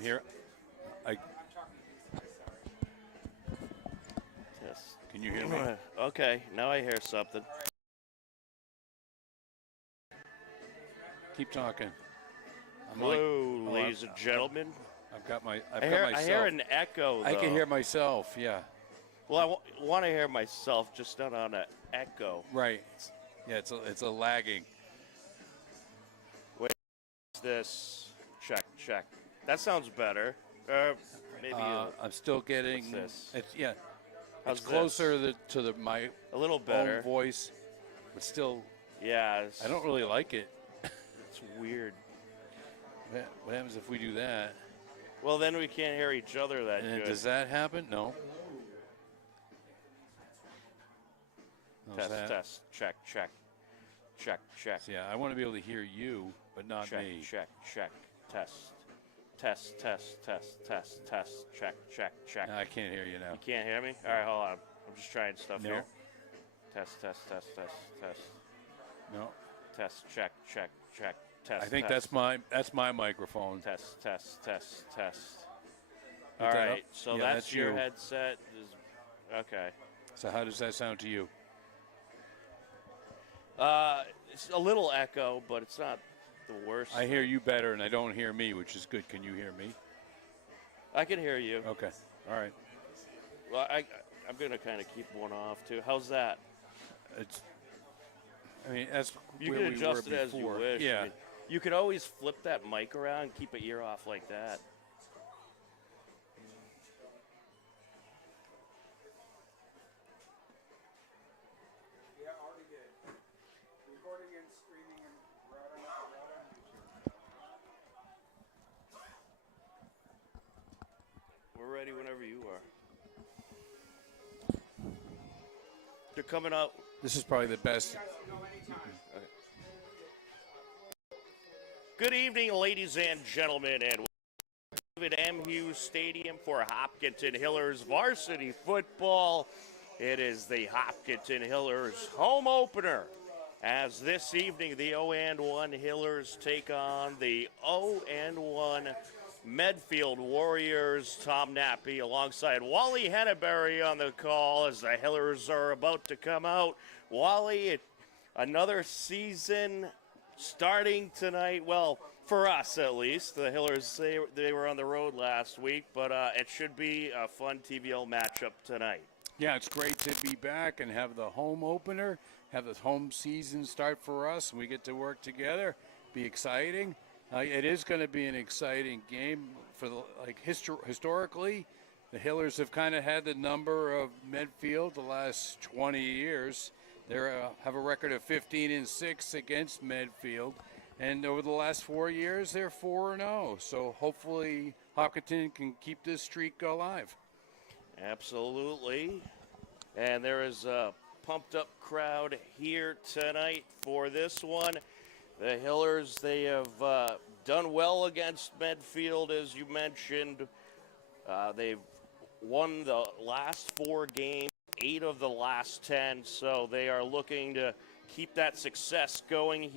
don't hear. Yes. Can you hear me? Okay, now I hear something. Keep talking. Hello, ladies and gentlemen. I've got myself. I hear an echo, though. I can hear myself, yeah. Well, I want to hear myself, just not on an echo. Right. Yeah, it's a lagging. Wait, what's this? Check. That sounds better. Maybe. I'm still getting. What's this? It's closer to my a little better own voice, but still. Yeah. I don't really like it. It's weird. What happens if we do that? Well, then we can't hear each other that good. Does that happen? No. Test. Check. Yeah, I want to be able to hear you, but not me. Check. Test. Check. No, I can't hear you now. You can't hear me? All right, hold on. I'm just trying stuff here. Test. No. Test. Check. Test. I think that's my microphone. Test. All right, so that's your headset. Okay. So how does that sound to you? It's a little echo, but it's not the worst. I hear you better, and I don't hear me, which is good. Can you hear me? I can hear you. Okay. All right. Well, I'm going to kind of keep one off, too. How's that? That's you where can adjust we were it as you before. wish. Yeah. I mean, you could always flip that mic around and keep an ear off like that. Yeah, already did. Recording and streaming and routing on YouTube. We're ready whenever you are. They're coming out. This is probably the best. Okay. Good evening, ladies and gentlemen, and welcome to David M. Hughes Stadium for Hopkinton Hillers varsity football. It is the Hopkinton Hillers home opener, as this evening the 0-1 Hillers take on the 0-1 Medfield Warriors. Tom Nappy alongside Wally Henneberry on the call as the Hillers are about to come out. Wally, another season starting tonight. Well, for us at least. The Hillers, they were on the road last week, but it should be a fun TVL matchup tonight. Yeah, it's great to be back and have the home opener, have the home season start for us, and we get to work together. Be exciting. It is going to be an exciting game. Historically, the Hillers have kind of had the number of Medfield the last 20 years. They have a record of 15-6 against Medfield, and over the last 4 years, they're 4-0. So hopefully, Hopkinton can keep this streak alive. Absolutely. And there is a pumped-up crowd here tonight for this one. The Hillers, they have done well against Medfield, as you mentioned. They've won the last 4 games, 8 of the last 10, so they are looking to keep that success going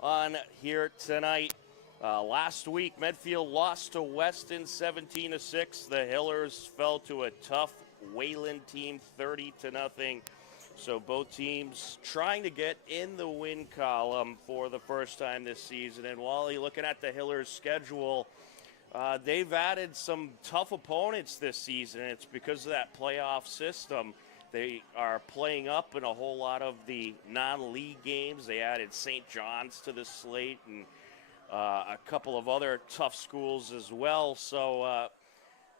on here tonight. Last week, Medfield lost to Weston 17-6. The Hillers fell to a tough Wayland team 30-0. So both teams trying to get in the win column for the first time this season. And Wally, looking at the Hillers' schedule, they've added some tough opponents this season, and it's because of that playoff system. They are playing up in a whole lot of the non-league games. They added St. John's to the slate and a couple of other tough schools as well. So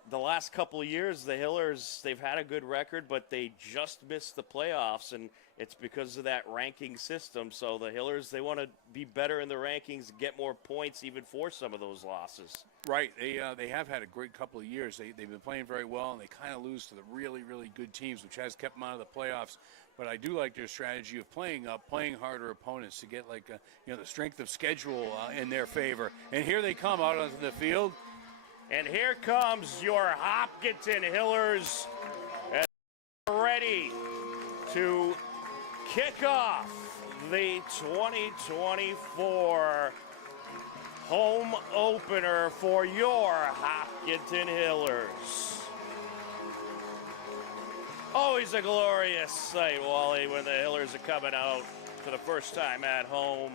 the last couple of years, the Hillers, they've had a good record, but they just missed the playoffs, and it's because of that ranking system. So the Hillers, they want to be better in the rankings, get more points even for some of those losses. Right. They have had a great couple of years. They've been playing very well, and they kind of lose to the really, really good teams, which has kept them out of the playoffs. But I do like their strategy of playing harder opponents to get the strength of schedule in their favor. And here they come out onto the field. And here comes your Hopkinton Hillers, ready to kick off the 2024 home opener for your Hopkinton Hillers. Always a glorious sight, Wally, when the Hillers are coming out for the first time at home.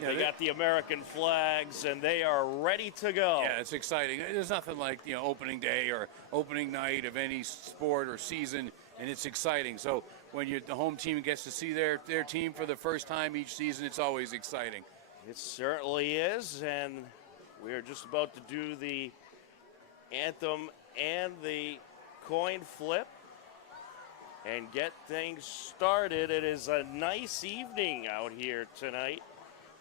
Yeah, they got the American flags, and they are ready to go. Yeah, it's exciting. There's nothing like, opening day or opening night of any sport or season, and it's exciting. So when the home team gets to see their team for the first time each season, it's always exciting. It certainly is, and we are just about to do the anthem and the coin flip and get things started. It is a nice evening out here tonight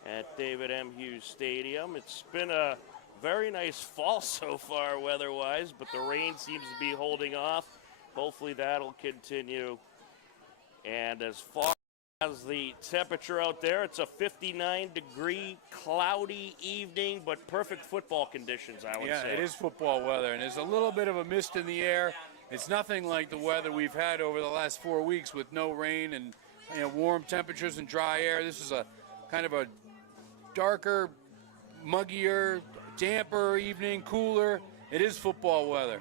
at David M. Hughes Stadium. It's been a very nice fall so far weather-wise, but the rain seems to be holding off. Hopefully that'll continue. And as far as the temperature out there, it's a 59-degree cloudy evening, but perfect football conditions, I would say. Yeah, it is football weather, and there's a little bit of a mist in the air. It's nothing like the weather we've had over the last 4 weeks with no rain and warm temperatures and dry air. This is a kind of a darker, muggier, damper evening, cooler. It is football weather.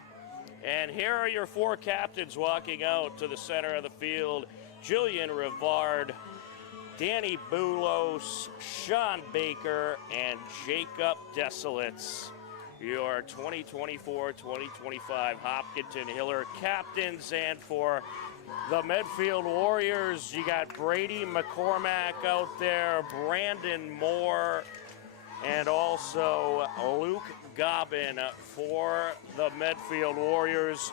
And here are your four captains walking out to the center of the field. Julian Rivard, Danny Boulos, Sean Baker, and Jacob Desolitz. Your 2024-2025 Hopkinton Hiller captains. And for the Medfield Warriors, you got Brady McCormack out there, Brandon Moore, and also Luke Gobbin for the Medfield Warriors.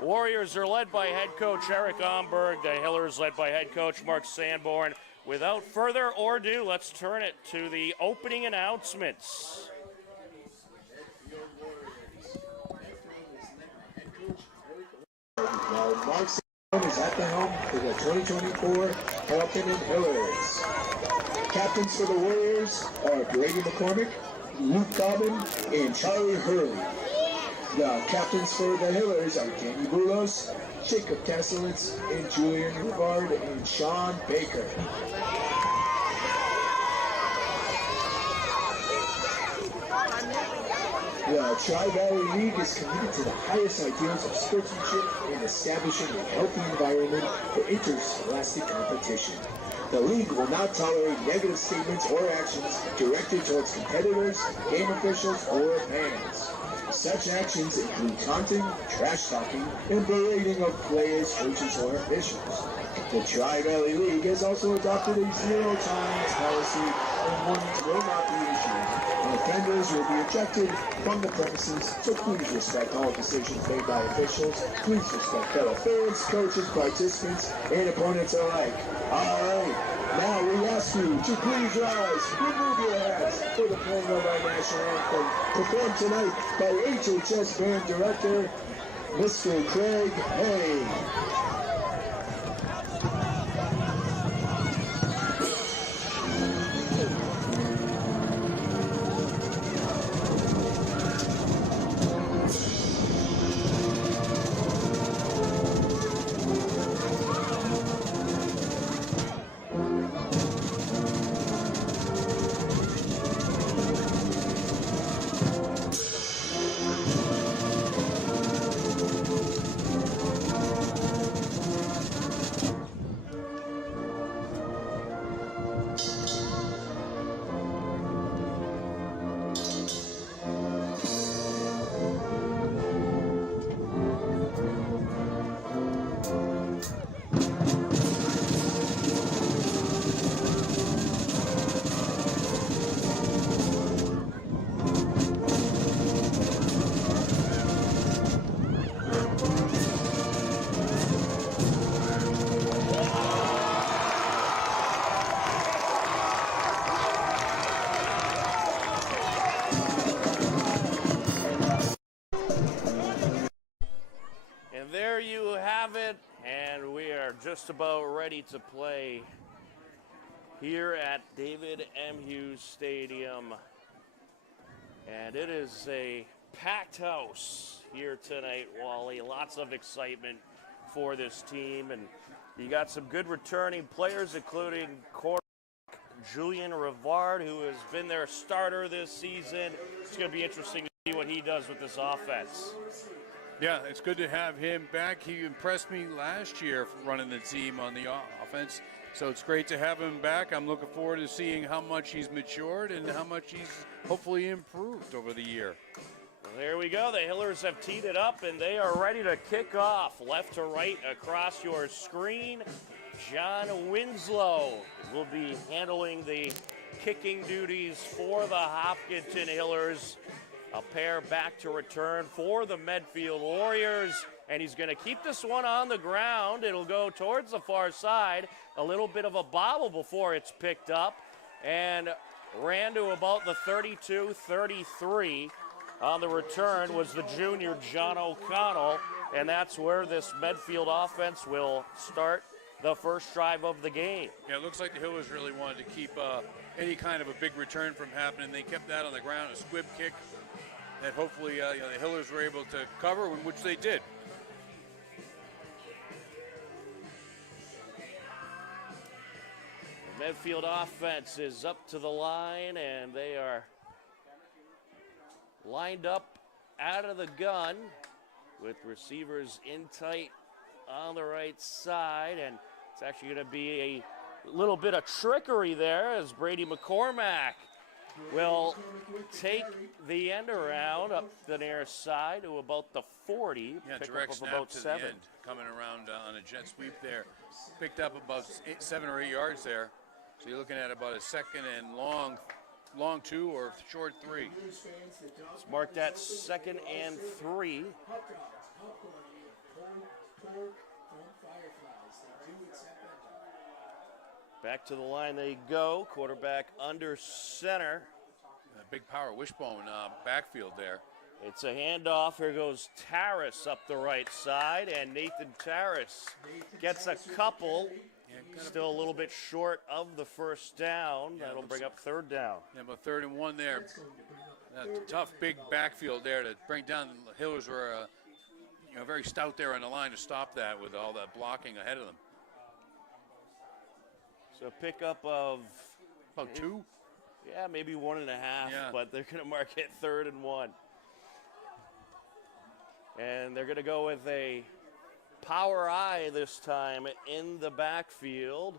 Warriors are led by head coach Eric Omberg. The Hillers led by head coach Mark Sanborn. Without further ado, let's turn it to the opening announcements. Now, Mark Sanborn is at the helm for the 2024 Hopkinton Hillers. Captains for the Warriors are Brady McCormick, Luke Dobbin, and Charlie Hurley. The captains for the Hillers are Danny Boulos, Jacob Desolitz, and Julian Rivard, and Sean Baker. The Tri-Valley League is committed to the highest ideals of sportsmanship and establishing a healthy environment for interscholastic competition. The league will not tolerate negative statements or actions directed towards competitors, game officials, or fans. Such actions include taunting, trash-talking, and berating of players, coaches, or officials. The Tri-Valley League has also adopted a zero-tolerance policy, and warnings will not be issued. Offenders will be ejected from the premises, so please respect all decisions made by officials. Please respect fellow fans, coaches, participants, and opponents alike. All right, now we ask you to please rise, remove your hats for the playing of our national anthem, performed tonight by HHS Band Director, Mr. Craig Hay. Just about ready to play here at David M. Hughes Stadium. And it is a packed house here tonight, Wally. Lots of excitement for this team. And you got some good returning players, including quarterback Julian Rivard, who has been their starter this season. It's going to be interesting to see what he does with this offense. Yeah, it's good to have him back. He impressed me last year running the team on the offense, so it's great to have him back. I'm looking forward to seeing how much he's matured and how much he's hopefully improved over the year. Well, there we go. The Hillers have teed it up, and they are ready to kick off. Left to right across your screen, John Winslow will be handling the kicking duties for the Hopkinton Hillers. A pair back to return for the Medfield Warriors, and he's going to keep this one on the ground. It'll go towards the far side. A little bit of a bobble before it's picked up, and ran to about the 32-33. On the return was the junior John O'Connell, and that's where this Medfield offense will start the first drive of the game. Yeah, it looks like the Hillers really wanted to keep any kind of a big return from happening. They kept that on the ground, a squib kick that hopefully the Hillers were able to cover, which they did. The Medfield offense is up to the line, and they are lined up out of the gun with receivers in tight on the right side, and it's actually going to be a little bit of trickery there as Brady McCormack will take the end around up the near side to about the 40. Yeah, pick direct up snap about to 7. the end, coming around on a jet sweep there. Picked up about 7 or 8 yards there. So you're looking at about a second and long 2 or short 3. Let's mark that 2nd and 3. Back to the line they go. Quarterback under center. A big power wishbone backfield there. It's a handoff. Here goes Tarras up the right side, and Nathan Tarras gets a couple. Still a little bit short of the first down. Yeah, That'll bring up 3rd down. Yeah, about 3rd and 1 there. Tough big backfield there to bring down. The Hillers were very stout there on the line to stop that with all that blocking ahead of them. So pickup of about 2. Yeah, maybe 1.5, Yeah. but they're going to mark it 3rd and 1. And they're going to go with a power eye this time in the backfield.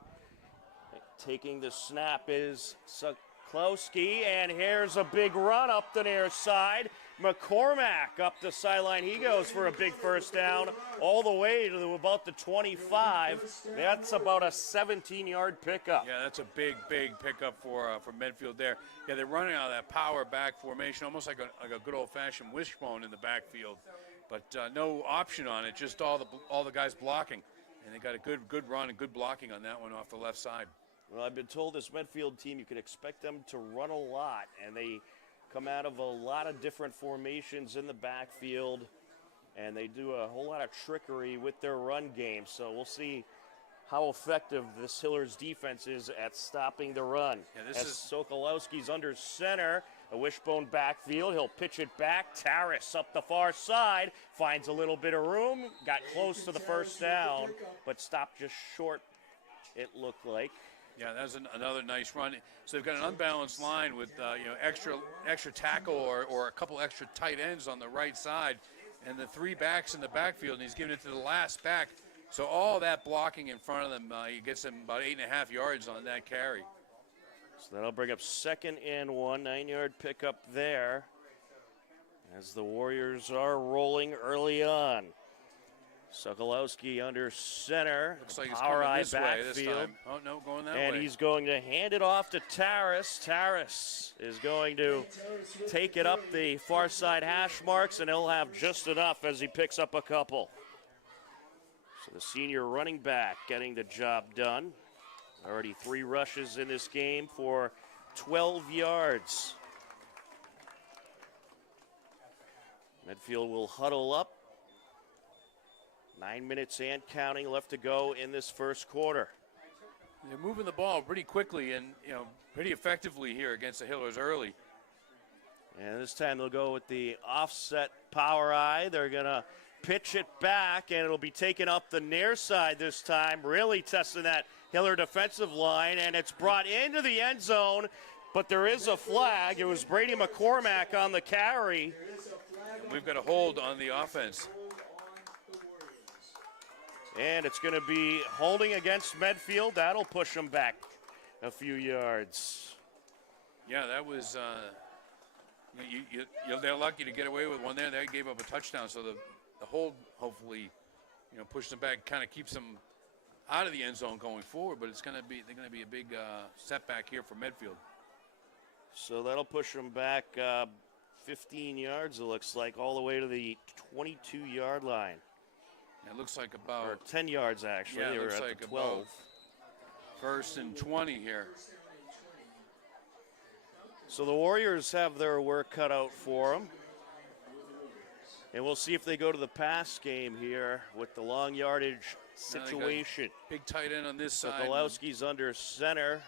Taking the snap is Sokolowski, and here's a big run up the near side. McCormack up the sideline. He goes for a big first down all the way to about the 25. That's about a 17-yard pickup. Yeah, that's a big pickup for Medfield there. Yeah, they're running out of that power back formation, almost like a good old-fashioned wishbone in the backfield, but no option on it. Just all the guys blocking, and they got a good run and good blocking on that one off the left side. Well, I've been told this Medfield team, you can expect them to run a lot, and they come out of a lot of different formations in the backfield, and they do a whole lot of trickery with their run game. So we'll see how effective this Hillers defense is at stopping the run. Yeah, Sokolowski's under center, a wishbone backfield. He'll pitch it back. Tarras up the far side, finds a little bit of room, got close to the first down, but stopped just short, it looked like. Yeah, that's another nice run. So they've got an unbalanced line with extra tackle or a couple extra tight ends on the right side, and the 3 backs in the backfield, and he's giving it to the last back. So all that blocking in front of them, he gets them about 8.5 yards on that carry. So that'll bring up 2nd and 1, 9-yard pickup there, as the Warriors are rolling early on. Sokolowski under center. Looks like it's power coming eye this way this backfield. time. Oh, no, going that way. And he's going to hand it off to Tarras. Tarras is going to take it up the far side hash marks, and he'll have just enough as he picks up a couple. So the senior running back getting the job done. Already 3 rushes in this game for 12 yards. Medfield will huddle up. 9 minutes and counting left to go in this first quarter. They're moving the ball pretty quickly and pretty effectively here against the Hillers early. And this time they'll go with the offset power eye. They're going to pitch it back, and it'll be taken up the near side this time, really testing that Hiller defensive line, and it's brought into the end zone, but there is a flag. It was Brady McCormack on the carry. We've got a hold on the offense. And it's going to be holding against Medfield. That'll push them back a few yards. Yeah, that was, they're lucky to get away with one there. They gave up a touchdown, so the hold hopefully, pushes them back, kind of keeps them out of the end zone going forward, but they're going to be a big setback here for Medfield. So that'll push them back 15 yards, it looks like, all the way to the 22-yard line. It looks like about or 10 yards, actually. Yeah, they were looks at like the 12. about first and 20 here. So the Warriors have their work cut out for them. And we'll see if they go to the pass game here with the long yardage situation. Big tight end on this side. Sokolowski's under center.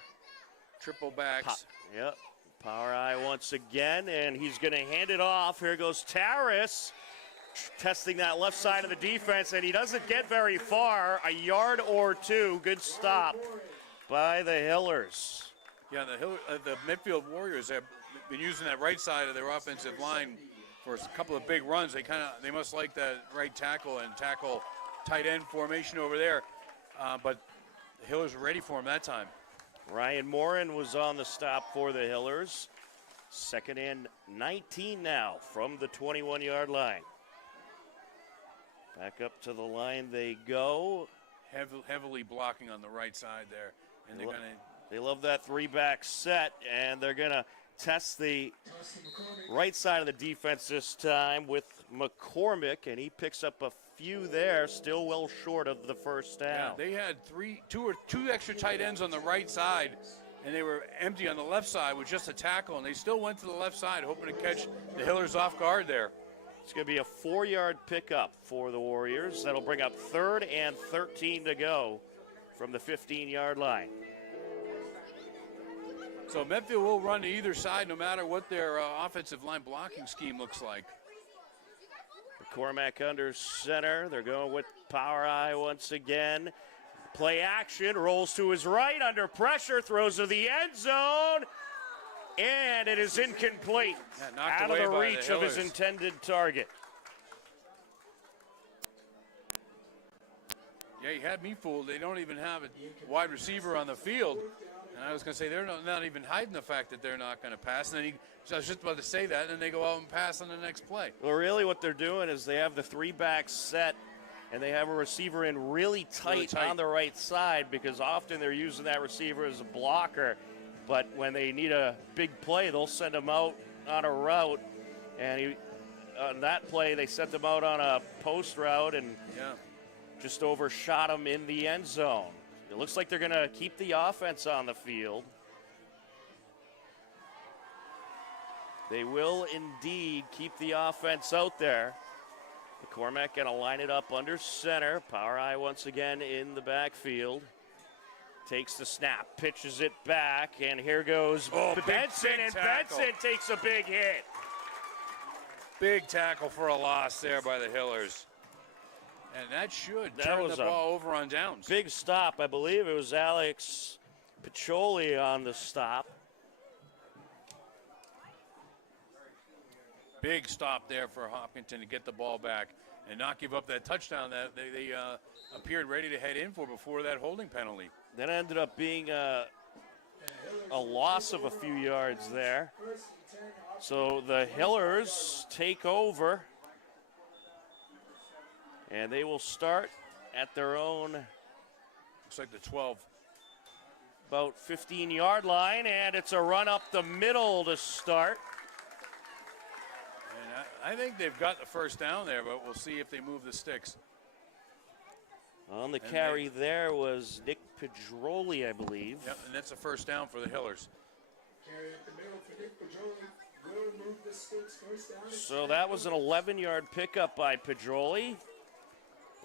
Triple backs. Yep. Power eye once again, and he's going to hand it off. Here goes Taris, testing that left side of the defense, and he doesn't get very far. A yard or two. Good stop by the Hillers. Yeah, the Medfield Warriors have been using that right side of their offensive line for a couple of big runs. They must like that right tackle and tackle tight end formation over there, but the Hillers were ready for him that time. Ryan Morin was on the stop for the Hillers. 2nd and 19 now from the 21-yard line. Back up to the line they go. Heavily blocking on the right side there, and they love that 3-back set, and they're going to test the right side of the defense this time with McCormick, and he picks up a few there, still well short of the first down. Yeah, they had two extra tight ends on the right side, and they were empty on the left side with just a tackle, and they still went to the left side hoping to catch the Hillers off guard there. It's going to be a 4-yard pickup for the Warriors. That'll bring up 3rd and 13 to go from the 15-yard line. So Medfield will run to either side no matter what their offensive line blocking scheme looks like. McCormack under center. They're going with power eye once again. Play action, rolls to his right, under pressure, throws to the end zone, and it is incomplete. Out of the reach of his intended target. Yeah, he had me fooled. They don't even have a wide receiver on the field. And I was going to say, they're not even hiding the fact that they're not going to pass. And then I was just about to say that, and then they go out and pass on the next play. Well, really what they're doing is they have the 3-back set, and they have a receiver in really tight on the right side, because often they're using that receiver as a blocker. But when they need a big play, they'll send him out on a route. And on that play, they sent him out on a post route and just overshot him in the end zone. It looks like they're going to keep the offense on the field. They will indeed keep the offense out there. McCormack going to line it up under center. Power eye once again in the backfield. Takes the snap, pitches it back, and here goes Benson, and Benson takes a big hit. Big tackle for a loss there by the Hillers. And that should turn the ball over on downs. Big stop. I believe it was Alex Piccioli on the stop. Big stop there for Hopkinton to get the ball back and not give up that touchdown that they appeared ready to head in for before that holding penalty. That ended up being a loss of a few yards there. So the Hillers take over. And they will start at their own, looks like the 12. About 15-yard line, and it's a run up the middle to start. And I think they've got the first down there, but we'll see if they move the sticks. On the carry there was Nick Pedroli, I believe. Yep, and that's a first down for the Hillers. Carry up the middle for Nick Pedroli. Will move the sticks, first down. So that was an 11-yard pickup by Pedroli.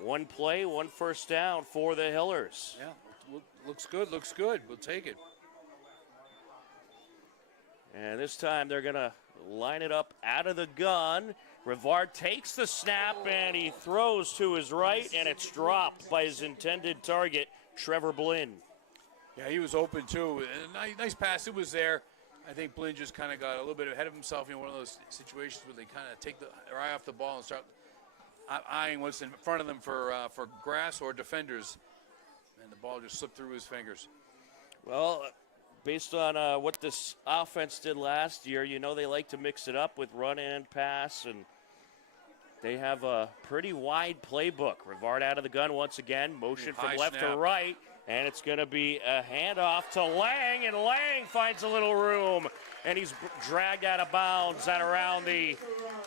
One play, one first down for the Hillers. Yeah, looks good, looks good. We'll take it. And this time they're going to line it up out of the gun. Rivard takes the snap and he throws to his right, and it's dropped by his intended target, Trevor Blinn. Yeah, he was open too. Nice pass. It was there. I think Blinn just kind of got a little bit ahead of himself in one of those situations where they kind of take their eye off the ball and start eyeing what's in front of them for grass or defenders, and the ball just slipped through his fingers. Well, based on what this offense did last year, you know they like to mix it up with run and pass, and they have a pretty wide playbook. Rivard out of the gun once again, motion from left to right, and it's going to be a handoff to Lang, and Lang finds a little room, and he's dragged out of bounds at around the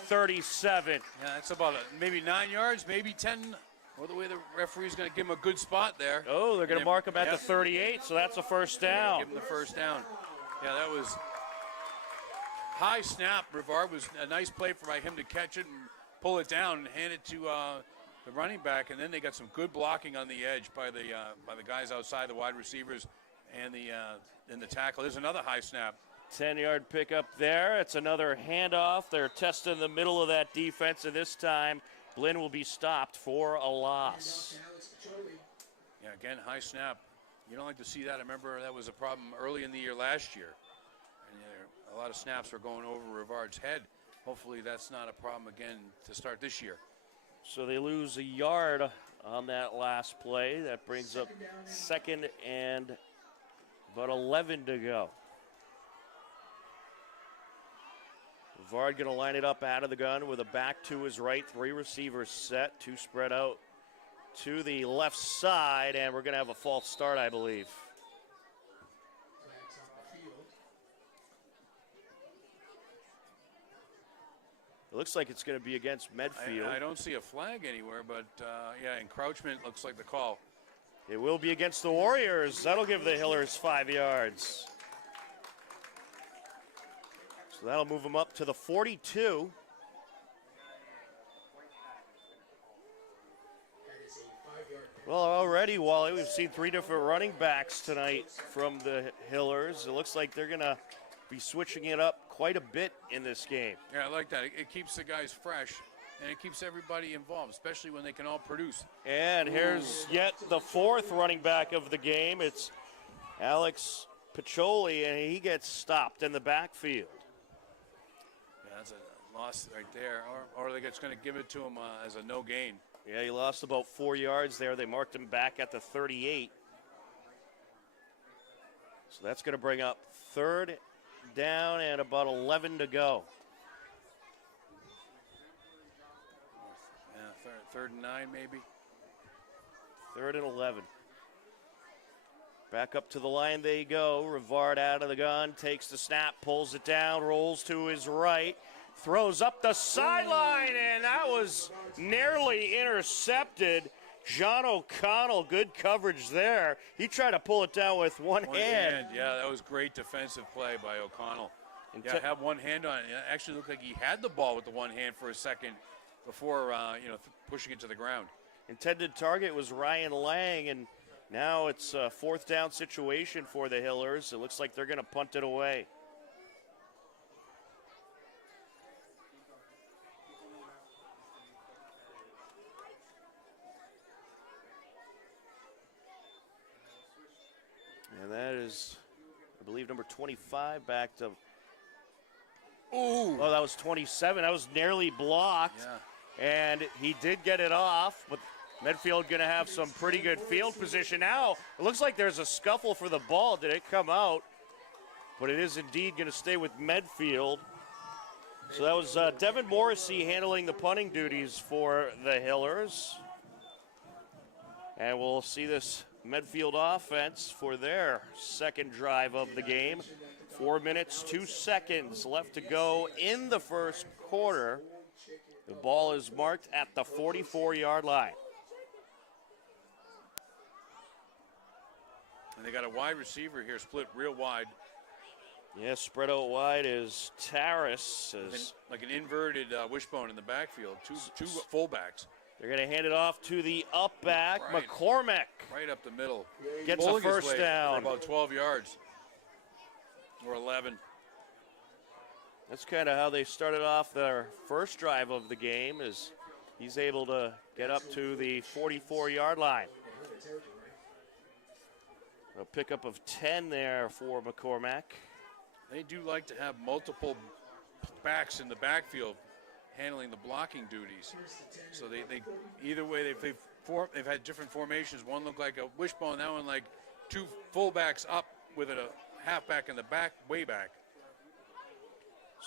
37. Yeah, that's about maybe 9 yards, maybe 10. Or the way the referee's going to give him a good spot there. Oh, they're going to mark him at the 38, so that's a first down. Give him the first down. Yeah, that was high snap. Rivard was a nice play by him to catch it and pull it down and hand it to the running back, and then they got some good blocking on the edge by the guys outside, the wide receivers and the tackle. There's another high snap. 10-yard pickup there. It's another handoff. They're testing the middle of that defense, and this time Blinn will be stopped for a loss. Yeah, again, high snap. You don't like to see that. I remember that was a problem early in the year last year. And a lot of snaps were going over Rivard's head. Hopefully that's not a problem again to start this year. So they lose a yard on that last play. That brings up second and about 11 to go. Rivard going to line it up out of the gun with a back to his right. 3 receivers set, 2 spread out to the left side, and we're going to have a false start, I believe. It looks like it's going to be against Medfield. I don't see a flag anywhere, but yeah, encroachment looks like the call. It will be against the Warriors. That'll give the Hillers 5 yards. So that'll move them up to the 42. Well, already, Wally, we've seen 3 different running backs tonight from the Hillers. It looks like they're going to be switching it up quite a bit in this game. Yeah, I like that. It keeps the guys fresh, and it keeps everybody involved, especially when they can all produce. And here's yet the 4th running back of the game. It's Alex Piccioli, and he gets stopped in the backfield. Yeah, that's a loss right there. Or they're just going to give it to him as a no gain. Yeah, he lost about 4 yards there. They marked him back at the 38. So that's going to bring up 3rd down and about 11 to go. Yeah, third and 9 maybe. 3rd and 11. Back up to the line they go. Rivard out of the gun, takes the snap, pulls it down, rolls to his right, throws up the sideline, and that was nearly intercepted. John O'Connell, good coverage there. He tried to pull it down with one hand. Yeah, that was great defensive play by O'Connell. Yeah, have one hand on it. It actually looked like he had the ball with the one hand for a second before pushing it to the ground. Intended target was Ryan Lang, and now it's a 4th down situation for the Hillers. It looks like they're going to punt it away. And that is, I believe, number 25 back to. Ooh. Oh, that was 27. That was nearly blocked. Yeah. And he did get it off, but Medfield going to have some pretty good field position. Now, it looks like there's a scuffle for the ball. Did it come out? But it is indeed going to stay with Medfield. So that was Devin Morrissey handling the punting duties for the Hillers. And we'll see this Medfield offense for their second drive of the game. 4 minutes, 2 seconds left to go in the first quarter. The ball is marked at the 44-yard line. And they got a wide receiver here, split real wide. Yeah, spread out wide is Taris. Like an inverted wishbone in the backfield. Two fullbacks. They're going to hand it off to the up back, Right. McCormick. Right up the middle. Gets a Bowling his first way down. For about 12 yards. Or 11. That's kind of how they started off their first drive of the game, as he's able to get up to the 44-yard line. A pickup of 10 there for McCormack. They do like to have multiple backs in the backfield handling the blocking duties. So they either way, they've had different formations. One looked like a wishbone, that one like two fullbacks up with a halfback in the back, way back.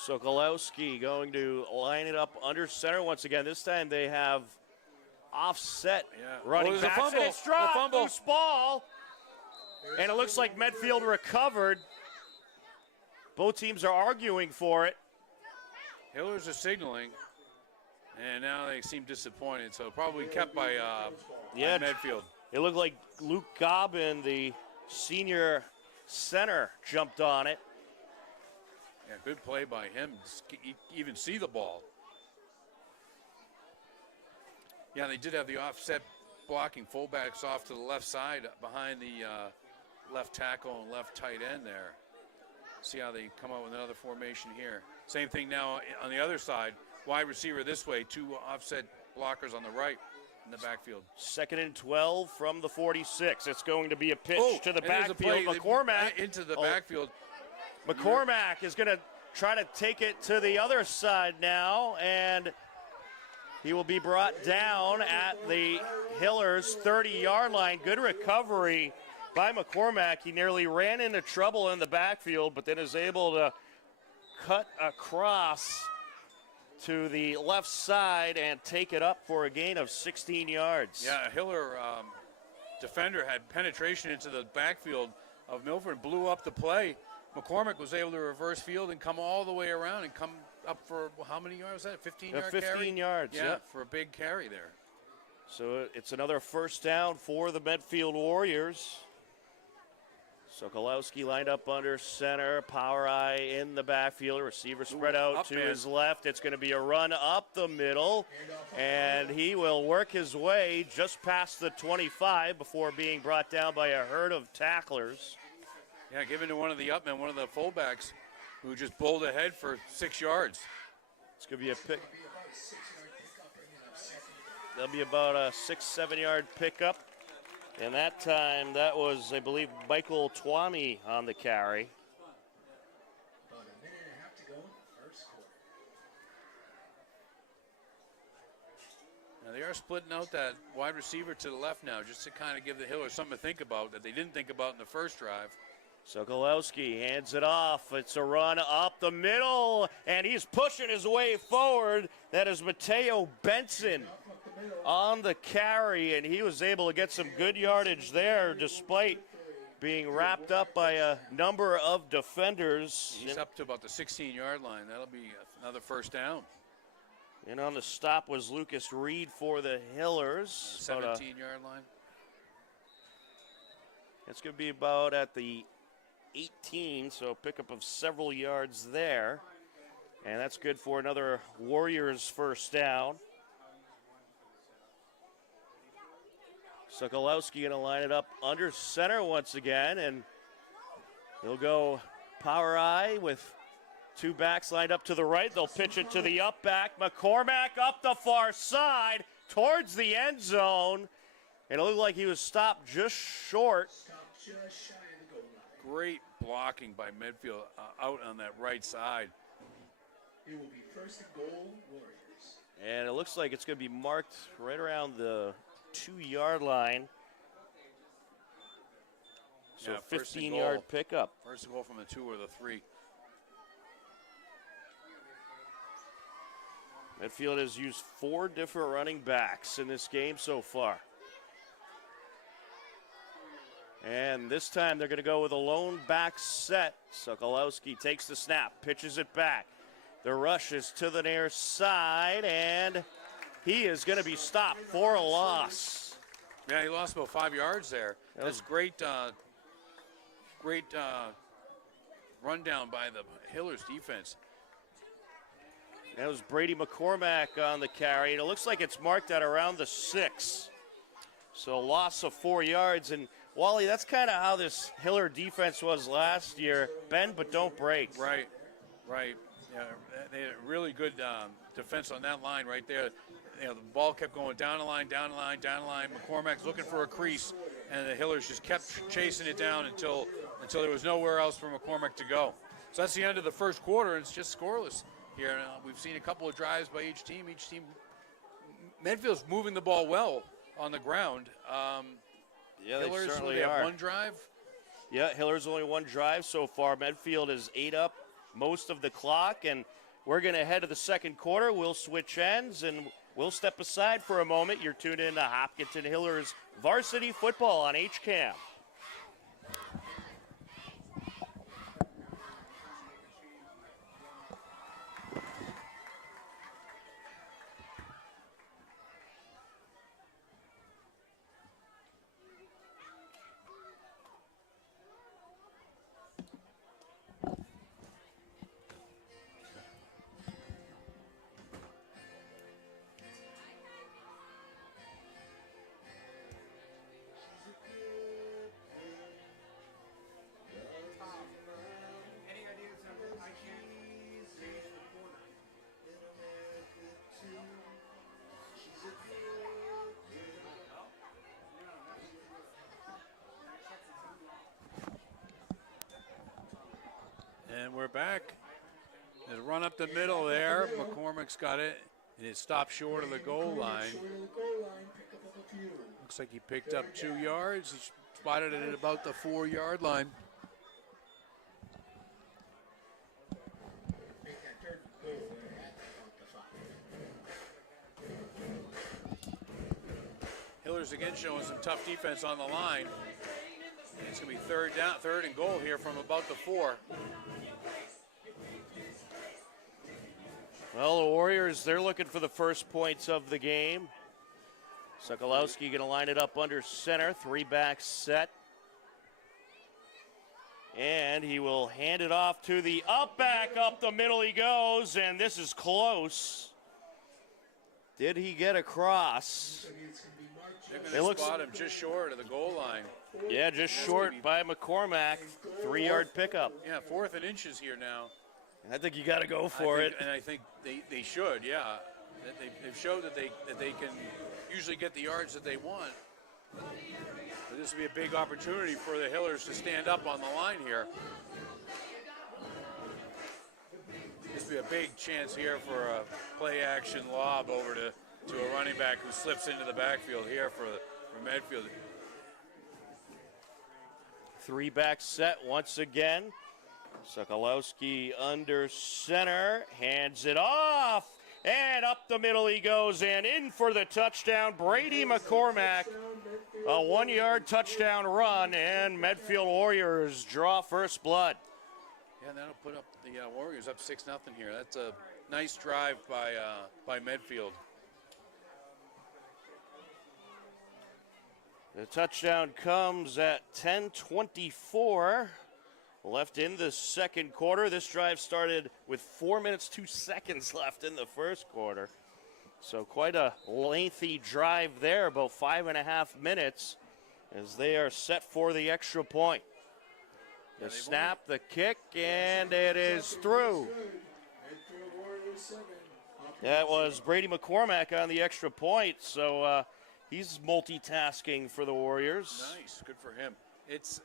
Sokolowski going to line it up under center once again. This time they have offset running there's a backs. fumble. And it's dropped, A fumble. loose ball. And it looks like Medfield recovered. Both teams are arguing for it. Hillers are signaling, and now they seem disappointed. So probably kept by Medfield. It looked like Luke Gobbin, the senior center, jumped on it. Yeah, good play by him. Even see the ball. Yeah, they did have the offset blocking fullbacks off to the left side behind the left tackle and left tight end there. See how they come up with another formation here. Same thing now on the other side. Wide receiver this way, two offset blockers on the right in the backfield. 2nd and 12 from the 46. It's going to be a pitch to the and there's a backfield. play McCormack into the backfield. McCormack is going to try to take it to the other side now, and he will be brought down at the Hillers 30-yard line. Good recovery by McCormack. He nearly ran into trouble in the backfield, but then is able to cut across to the left side and take it up for a gain of 16 yards. Yeah, a Hiller defender had penetration into the backfield of Milford, blew up the play. McCormack was able to reverse field and come all the way around and come up for how many yards was that? 15-yard carry? 15 yards, yeah, for a big carry there. So it's another first down for the Medfield Warriors. Sokolowski lined up under center. Power eye in the backfield. Receiver spread out to his left. It's going to be a run up the middle. And he will work his way just past the 25 before being brought down by a herd of tacklers. Yeah, given to one of the upmen, one of the fullbacks, who just bowled ahead for 6 yards. It's going to be a pick. That'll be about a 6-7 yard pickup. And that time, that was, I believe, Michael Twomey on the carry. About a minute and a half to go in the first quarter. Now they are splitting out that wide receiver to the left now, just to kind of give the Hillers something to think about that they didn't think about in the first drive. Sokolowski hands it off. It's a run up the middle, and he's pushing his way forward. That is Mateo Benson on the carry, and he was able to get some good yardage there despite being wrapped up by a number of defenders. He's up to about the 16-yard line. That'll be another first down. And on the stop was Lucas Reed for the Hillers. 17-yard line. It's going to be about at the 18, so a pickup of several yards there. And that's good for another Warriors first down. Sokolowski going to line it up under center once again, and he'll go power eye with two backs lined up to the right. They'll pitch it to the up back. McCormack up the far side towards the end zone. And it looked like he was stopped just short. Just shy of the goal line. Great blocking by Medfield out on that right side. It will be first and goal, Warriors. And it looks like it's going to be marked right around the 2-yard line. So Yeah, a 15-yard pickup. First and goal from the 2 or the 3. Medfield has used 4 different running backs in this game so far. And this time they're going to go with a lone back set. Sokolowski takes the snap, pitches it back. The rush is to the near side, and he is going to be stopped for a loss. Yeah, he lost about 5 yards there. That's great, great rundown by the Hillers defense. That was Brady McCormack on the carry, and it looks like it's marked at around the 6. So a loss of 4 yards, and Wally, that's kind of how this Hiller defense was last year. Bend but don't break. Right, right. Yeah, they had a really good defense on that line right there. You know, the ball kept going down the line, down the line, down the line. McCormack's looking for a crease, and the Hillers just kept chasing it down until there was nowhere else for McCormack to go. So that's the end of the first quarter, and it's just scoreless here. We've seen a couple of drives by each team. Medfield's moving the ball well on the ground. Yeah, they Hillers, certainly they have are. one drive. Yeah, Hiller's only one drive so far. Medfield has ate up most of the clock, and we're going to head to the second quarter. We'll switch ends, and we'll step aside for a moment. You're tuned in to Hopkinton Hillers Varsity Football on HCAM. Any ideas on I can't change the corner? And we're back. There's a run up the middle there. McCormack's got it, and it stopped short of the goal line. Looks like he picked up 2 yards. He spotted it at about the 4-yard line. Hillers again showing some tough defense on the line. And it's going to be third and goal here from about the 4. Well, the Warriors, they're looking for the first points of the game. Sokolowski going to line it up under center, 3-back set. And he will hand it off to the back up the middle he goes, and this is close. Did he get across? They're going to spot him just short of the goal line. Yeah, just short by McCormack. 3-yard pickup. Yeah, 4th and inches here now. I think you got to go for it. And I think they should, yeah. They've showed that they can usually get the yards that they want. But this would be a big opportunity for the Hillers to stand up on the line here. This would be a big chance here for a play-action lob over to a running back who slips into the backfield here for Medfield. 3-back set once again. Sokolowski under center, hands it off, and up the middle he goes, and in for the touchdown, Brady McCormack. A 1-yard touchdown run, and Medfield Warriors draw first blood. Yeah, and that'll put up the Warriors up 6-0 here. That's a nice drive by Medfield. The touchdown comes at 10:24 left in the second quarter. This drive started with 4 minutes, 2 seconds left in the first quarter. So quite a lengthy drive there, about 5.5 minutes, as they are set for the extra point. The snap, the kick, and it is through. That was Brady McCormack on the extra point, so he's multitasking for the Warriors. Nice, good for him. It's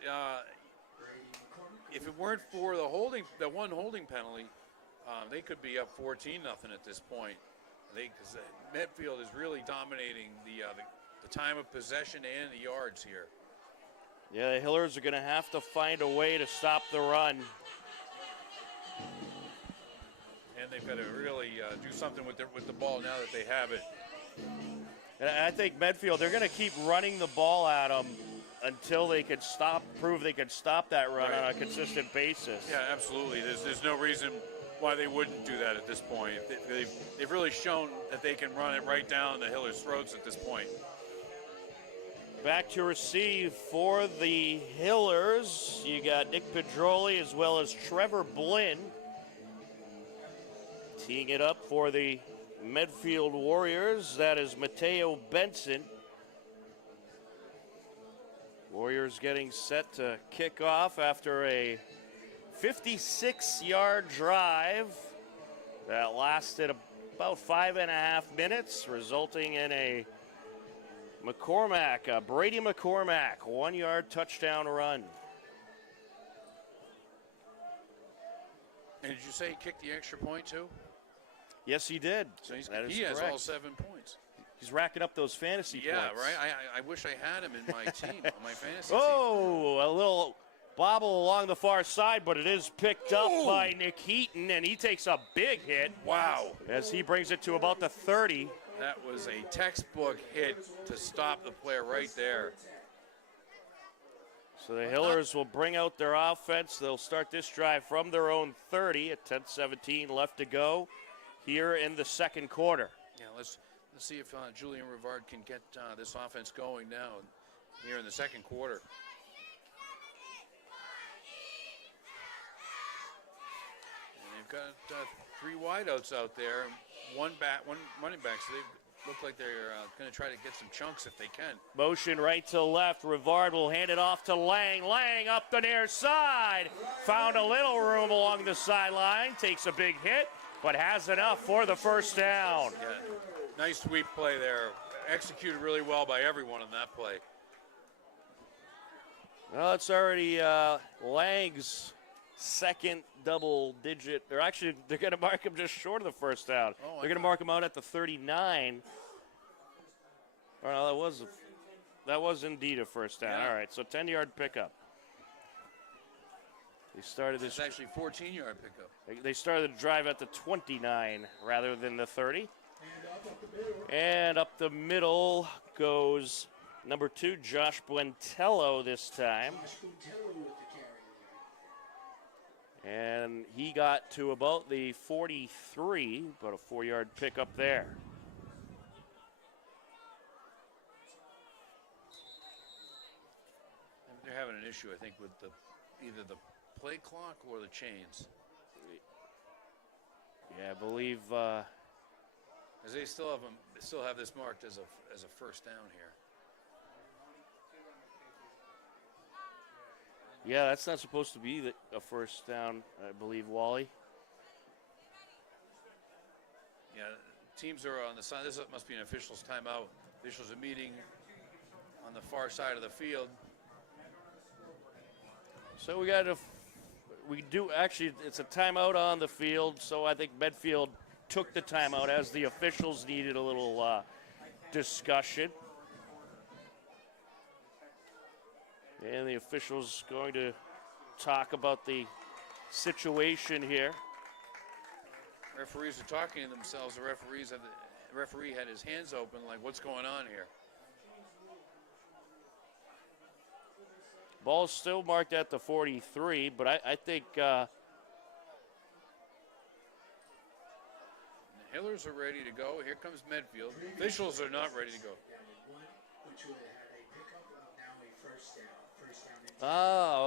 if it weren't for the one holding penalty, they could be up 14-0 at this point. Because Medfield is really dominating the time of possession and the yards here. Yeah, the Hillers are going to have to find a way to stop the run. And they've got to really do something with the ball now that they have it. And I think Medfield, they're going to keep running the ball at them until they can prove they can stop that run on a consistent basis. Yeah, absolutely. There's no reason why they wouldn't do that at this point. They've really shown that they can run it right down the Hillers' throats at this point. Back to receive for the Hillers. You got Nick Pedroli as well as Trevor Blinn. Teeing it up for the Medfield Warriors, that is Mateo Benson. Warriors getting set to kick off after a 56-yard drive. that lasted about 5.5 minutes, resulting in a Brady McCormack 1-yard touchdown run. And did you say he kicked the extra point too? Yes, he did. So He has correct. all 7 points. He's racking up those fantasy points. Yeah, right. I wish I had him in my team, on my fantasy Oh, a little bobble along the far side, but it is picked up by Nick Heaton, and he takes a big hit. team. Wow. As he brings it to about the 30. That was a textbook hit to stop the player right there. So the Hillers will bring out their offense. They'll start this drive from their own 30 at 10:17 left to go here in the second quarter. Yeah, let's see if Julian Rivard can get this offense going now here in the second quarter. And they've got 3 wideouts out there, one running back, so they look like they're going to try to get some chunks if they can. Motion right to left. Rivard will hand it off to Lang. Lang up the near side. Found a little room along the sideline. Takes a big hit, but has enough for the first down. Yeah, nice sweep play there. Executed really well by everyone on that play. Well, it's already Lang's second double digit. They're going to mark him just short of the first down. They're going to mark him out at the 39. Oh, no, that was indeed a first down. Yeah. All right, so 10-yard pickup. They started It's this. actually 14-yard pickup. They started the drive at the 29 rather than the 30. And up the middle goes number 2, Josh Buentello this time. And he got to about the 43, about a 4-yard pickup there. They're having an issue, I think, with either the play clock or the chains. Yeah, I believe. Because they still have this marked as a first down here. Yeah, that's not supposed to be a first down, I believe, Wally. Yeah, teams are on the side. This must be an official's timeout. Officials are meeting on the far side of the field. So it's a timeout on the field, so I think Medfield took the timeout as the officials needed a little discussion. And the officials going to talk about the situation here. Referees are talking to themselves. The referee had his hands open, like, what's going on here? Ball's still marked at the 43, but I think The Hillers are ready to go. Here comes Medfield. Officials are not ready to go.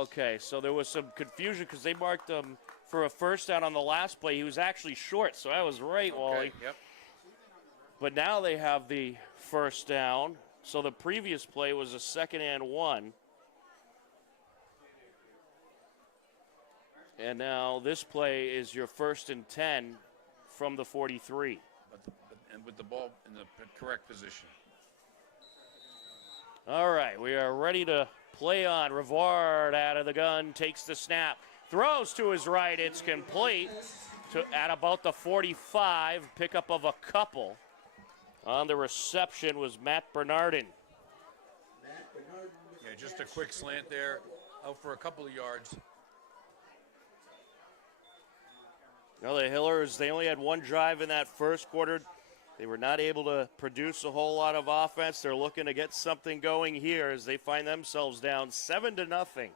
okay. So there was some confusion because they marked him for a first down on the last play. He was actually short, so I was right, Wally. Okay, yep. But now they have the first down. So the previous play was a 2nd and 1. And now this play is your 1st and 10 from the 43. And with the ball in the correct position. All right, we are ready to play on. Rivard out of the gun, takes the snap, throws to his right. It's complete at about the 45. Pickup of a couple. On the reception was Matt Bernardin. Yeah, just a quick slant there, out for a couple of yards. Now the Hillers, they only had one drive in that first quarter. They were not able to produce a whole lot of offense. They're looking to get something going here as they find themselves down 7-0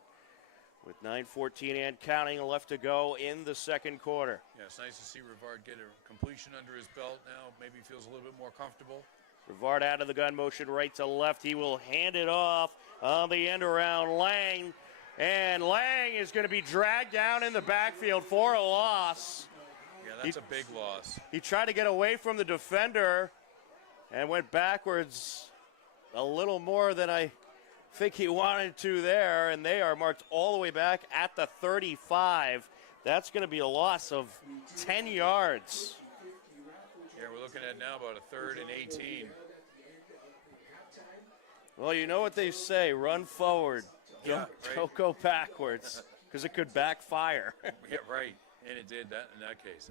with 9:14 and counting left to go in the second quarter. Yeah, it's nice to see Rivard get a completion under his belt now. Maybe feels a little bit more comfortable. Rivard out of the gun motion right to left. He will hand it off on the end around Lang. And Lang is going to be dragged down in the backfield for a loss. Yeah, that's a big loss. He tried to get away from the defender and went backwards a little more than I think he wanted to there. And they are marked all the way back at the 35. That's going to be a loss of 10 yards. Yeah, we're looking at now about a 3rd and 18. Well, you know what they say, run forward. Yeah, right. Don't go backwards, because it could backfire. Yeah, right. And it did that in that case.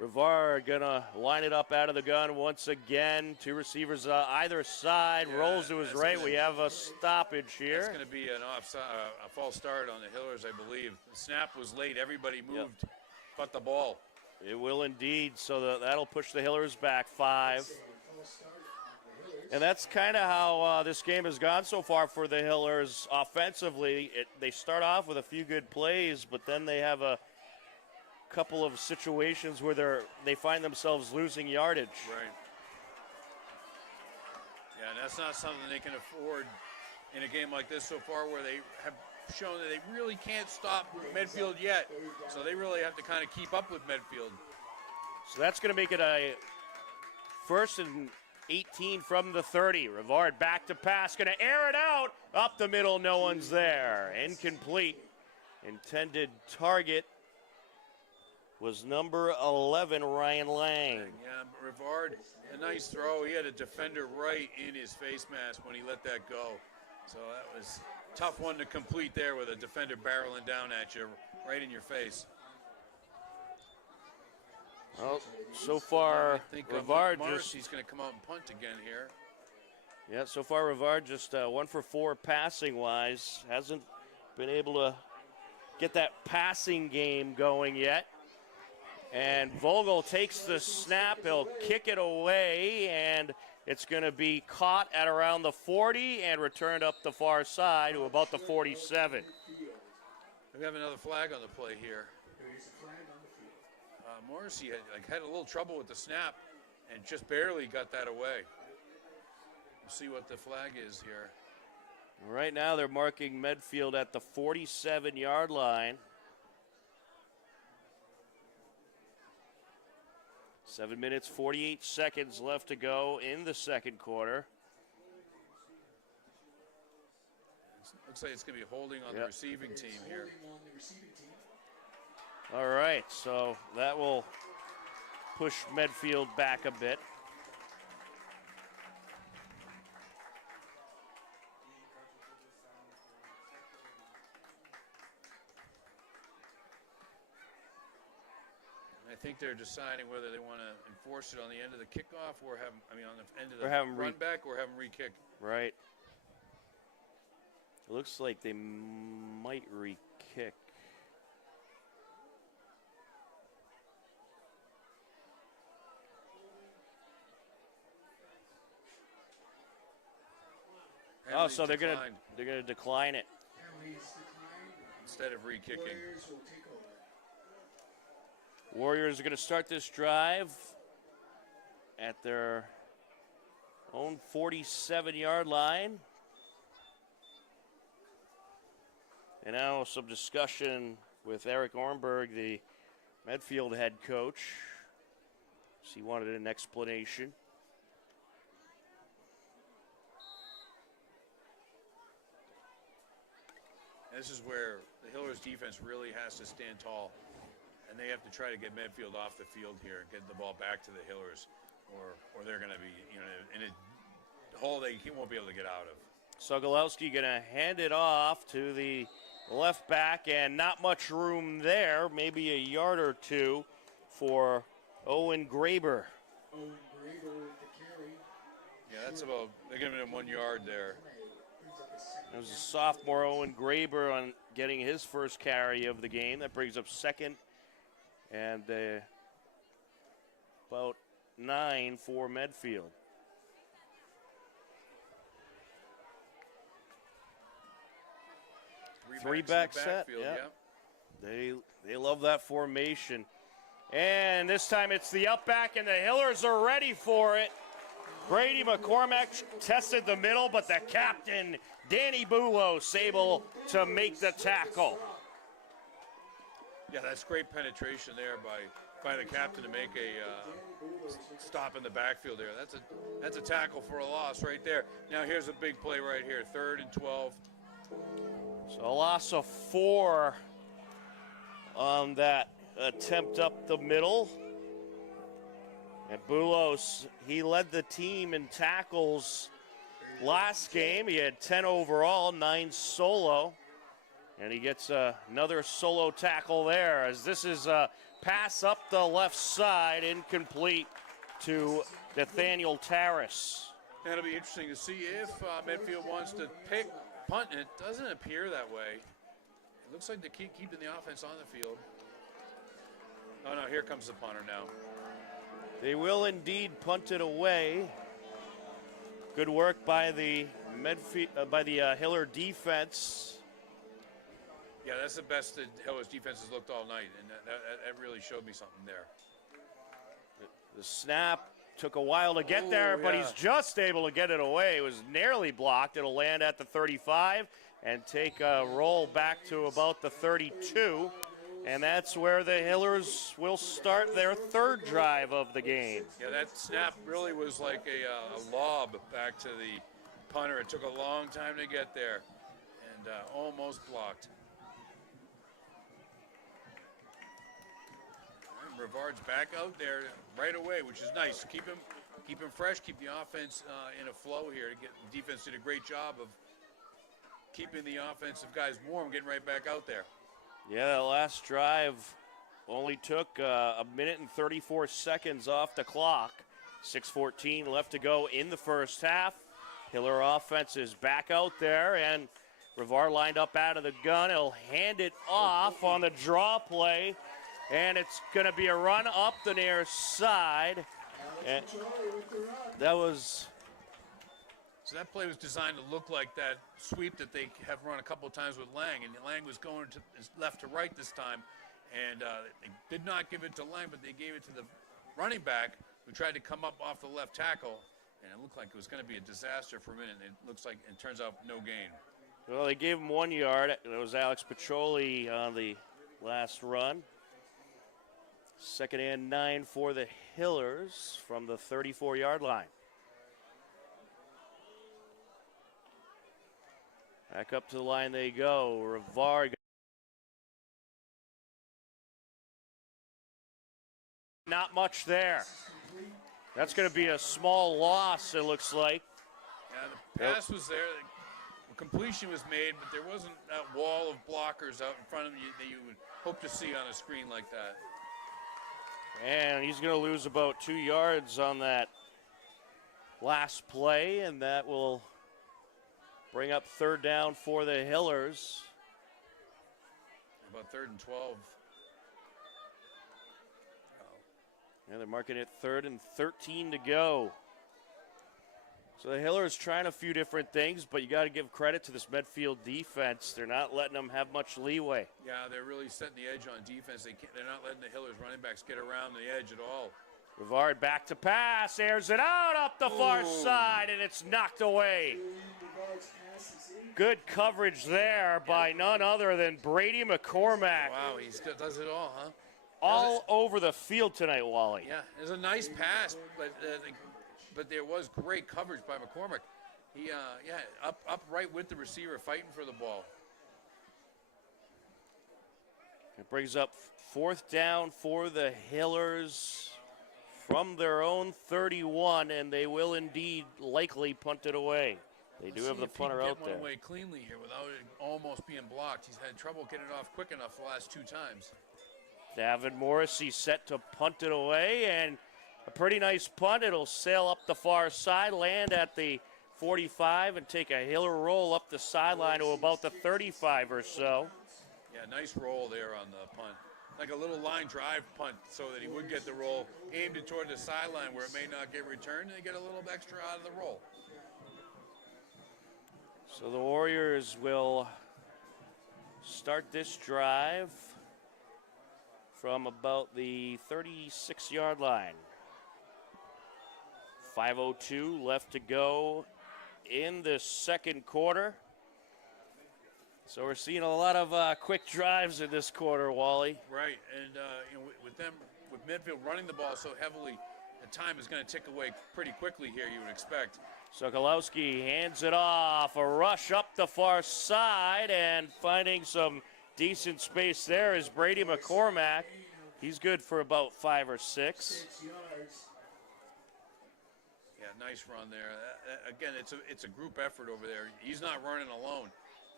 Rivard gonna line it up out of the gun once again. 2 receivers either side. Yeah, rolls to his that's right. gonna- We have a stoppage It's here. going to be an a false start on the Hillers, I believe. The snap was late. Everybody moved but the ball. It will indeed. So that'll push the Hillers back 5. And that's kind of how this game has gone so far for the Hillers offensively. They start off with a few good plays, but then they have a couple of situations where they find themselves losing yardage. Right. Yeah, and that's not something they can afford in a game like this so far, where they have shown that they really can't stop Medfield yet. So they really have to kind of keep up with Medfield. So that's going to make it a 1st and 18 from the 30. Rivard back to pass, going to air it out. Up the middle, no one's there. Incomplete. Intended target was number 11, Ryan Lang. Yeah, Rivard, a nice throw. He had a defender right in his face mask when he let that go. So that was a tough one to complete there, with a defender barreling down at you right in your face. Well, so far, I think Rivard Morrissey's going to come out and punt again here. Yeah, so far Rivard just 1 for 4 passing-wise. Hasn't been able to get that passing game going yet. And Vogel takes the snap. He'll kick it away, and it's going to be caught at around the 40 and returned up the far side to about the 47. We have another flag on the play here. Morrissey had a little trouble with the snap and just barely got that away. We'll see what the flag is here. Right now they're marking Medfield at the 47-yard line. 7 minutes, 48 seconds left to go in the second quarter. Looks like it's going to be holding on the receiving team here. All right, so that will push Medfield back a bit. I think they're deciding whether they want to enforce it on the end of the kickoff or on the end of Or have 'em the run back, or have them re-kick. Right. It looks like they might re-kick. Oh, so they're gonna decline it instead of re-kicking. Warriors are gonna start this drive at their own 47-yard line. And now some discussion with Eric Ornberg, the Medfield head coach. So he wanted an explanation. This is where the Hillers defense really has to stand tall, and they have to try to get Medfield off the field here and get the ball back to the Hillers, or they're going to be, in a hole they won't be able to get out of. Sokolowski going to hand it off to the left back, and not much room there, maybe a yard or two for Owen Graber. Yeah, that's about, they're giving him 1 yard there. It was a sophomore Owen Graber on getting his first carry of the game. That brings up second and about 9 for Medfield. Three back set. Yeah. They love that formation. And this time it's the up back, and the Hillers are ready for it. Brady McCormack tested the middle, but the captain, Danny Boulos, able to make the tackle. Yeah, that's great penetration there by the captain to make a stop in the backfield there. That's a tackle for a loss right there. Now here's a big play right here, 3rd and 12. So a loss of 4 on that attempt up the middle. And Boulos, he led the team in tackles last game. He had 10 overall, 9 solo. And he gets another solo tackle there as this is a pass up the left side, incomplete to Nathaniel Terrace. That'll be interesting to see if Medfield wants to punt. It doesn't appear that way. It looks like they keep keeping the offense on the field. Oh no, here comes the punter now. They will indeed punt it away. Good work by the Hiller defense. Yeah, that's the best that Hiller's defense has looked all night, and that really showed me something there. The snap took a while to get there, but yeah. he's just able to get it away. It was nearly blocked. It'll land at the 35 and take a roll back to about the 32. And that's where the Hillers will start their third drive of the game. Yeah, that snap really was like a lob back to the punter. It took a long time to get there and almost blocked. And Rivard's back out there right away, which is nice. Keep him fresh, keep the offense in a flow here. The defense did a great job of keeping the offensive guys warm, getting right back out there. Yeah, that last drive only took a minute and 34 seconds off the clock. 6:14 left to go in the first half. Hiller offense is back out there, and Rivard lined up out of the gun. He'll hand it off on the draw play, and it's going to be a run up the near side. And that was... So that play was designed to look like that sweep that they have run a couple of times with Lang, and Lang was going to left to right this time, and they did not give it to Lang, but they gave it to the running back who tried to come up off the left tackle, and it looked like it was going to be a disaster for a minute. And it looks like it turns out no gain. Well, they gave him 1 yard. It was Alex Petroli on the last run. 2nd and 9 for the Hillers from the 34-yard line. Back up to the line they go. Rivard. Not much there. That's going to be a small loss, it looks like. Yeah, the pass was there. The completion was made, but there wasn't that wall of blockers out in front of you that you would hope to see on a screen like that. And he's going to lose about 2 yards on that last play, and that will bring up 3rd down for the Hillers. About 3rd and 12. Yeah, they're marking it 3rd and 13 to go. So the Hillers trying a few different things, but you got to give credit to this Medfield defense. They're not letting them have much leeway. Yeah, they're really setting the edge on defense. They're not letting the Hillers running backs get around the edge at all. Rivard back to pass, airs it out up the far side, and it's knocked away. Good coverage there by none other than Brady McCormack. Wow, he does it all, huh? All over the field tonight, Wally. Yeah, it was a nice pass, but there was great coverage by McCormack. He, up right with the receiver, fighting for the ball. It brings up 4th down for the Hillers from their own 31, and they will indeed likely punt it away. They do have the punter out there. One away cleanly here without it almost being blocked. He's had trouble getting it off quick enough the last 2 times. David Morrissey set to punt it away, and a pretty nice punt. It'll sail up the far side, land at the 45, and take a Hiller roll up the sideline to about the 35 or so. Yeah, nice roll there on the punt. Like a little line drive punt so that he would get the roll, aimed it toward the sideline where it may not get returned, and they get a little extra out of the roll. So the Warriors will start this drive from about the 36-yard line. 5:02 left to go in the 2nd quarter. So we're seeing a lot of quick drives in this quarter, Wally. Right, and with Medfield running the ball so heavily, the time is going to tick away pretty quickly here, you would expect. Sokolowski hands it off, a rush up the far side, and finding some decent space there is Brady McCormack. He's good for about 5 or 6. 6 yards. Yeah, nice run there. Again, it's a group effort over there. He's not running alone.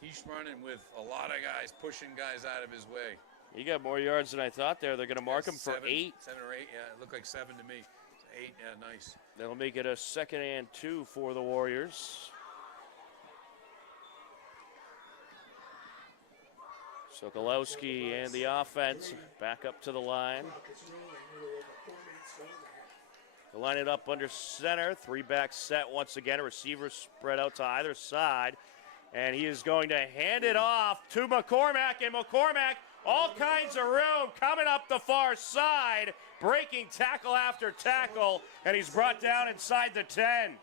He's running with a lot of guys, pushing guys out of his way. He got more yards than I thought there. They're going to mark him for 8. 7 or 8, yeah. It looked like 7 to me. 8, yeah, nice. That'll make it a 2nd and 2 for the Warriors. Sokolowski and the offense back up to the line. They line it up under center. 3-back set once again. A receiver spread out to either side. And he is going to hand it off to McCormack. And McCormack, all kinds of room coming up the far side. Breaking tackle after tackle. And he's brought down inside the 10. Yeah,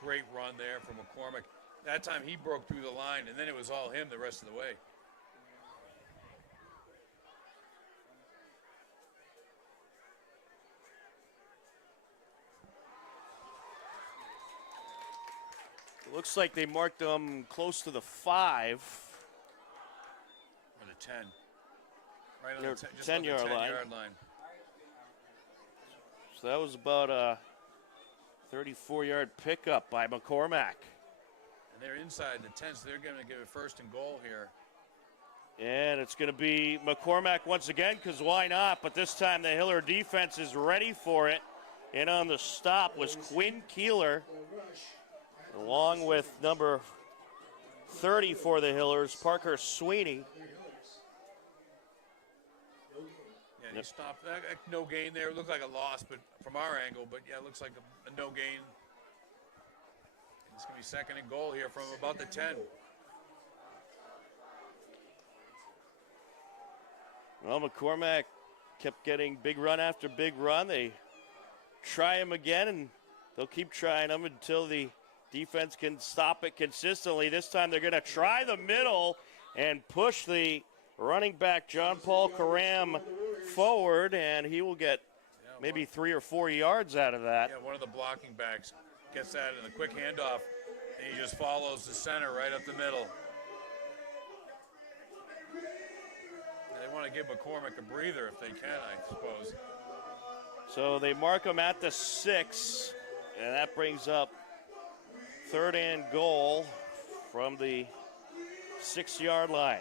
great run there from McCormack. That time he broke through the line, and then it was all him the rest of the way. It looks like they marked them close to the 5. Or the 10. Right on Near the 10-yard line. line. So that was about a 34-yard pickup by McCormack. And they're inside the 10, so they're going to give it 1st and goal here. And it's going to be McCormack once again, because why not? But this time the Hiller defense is ready for it. And on the stop was Quinn Keeler, along with number 30 for the Hillers, Parker Sweeney. Yeah, he stopped. No gain there. It looked like a loss, but from our angle. But yeah, it looks like a no gain. It's going to be 2nd and goal here from about the 10. Well, McCormack kept getting big run after big run. They try him again, and they'll keep trying him until the defense can stop it consistently. This time they're going to try the middle and push the running back, John Paul Karam, forward, and he will get maybe 3 or 4 yards out of that. Yeah, one of the blocking backs gets that in a quick handoff, and he just follows the center right up the middle. And they want to give McCormack a breather if they can, I suppose. So they mark him at the 6, and that brings up 3rd and goal from the 6-yard line.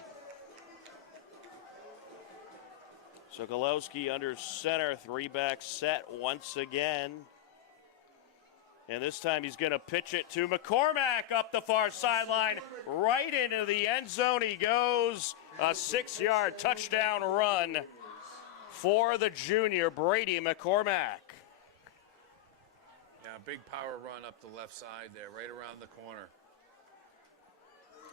Sokolowski under center, 3-back set once again. And this time he's going to pitch it to McCormack up the far sideline, right into the end zone he goes. A 6-yard touchdown run for the junior, Brady McCormack. Yeah, big power run up the left side there, right around the corner.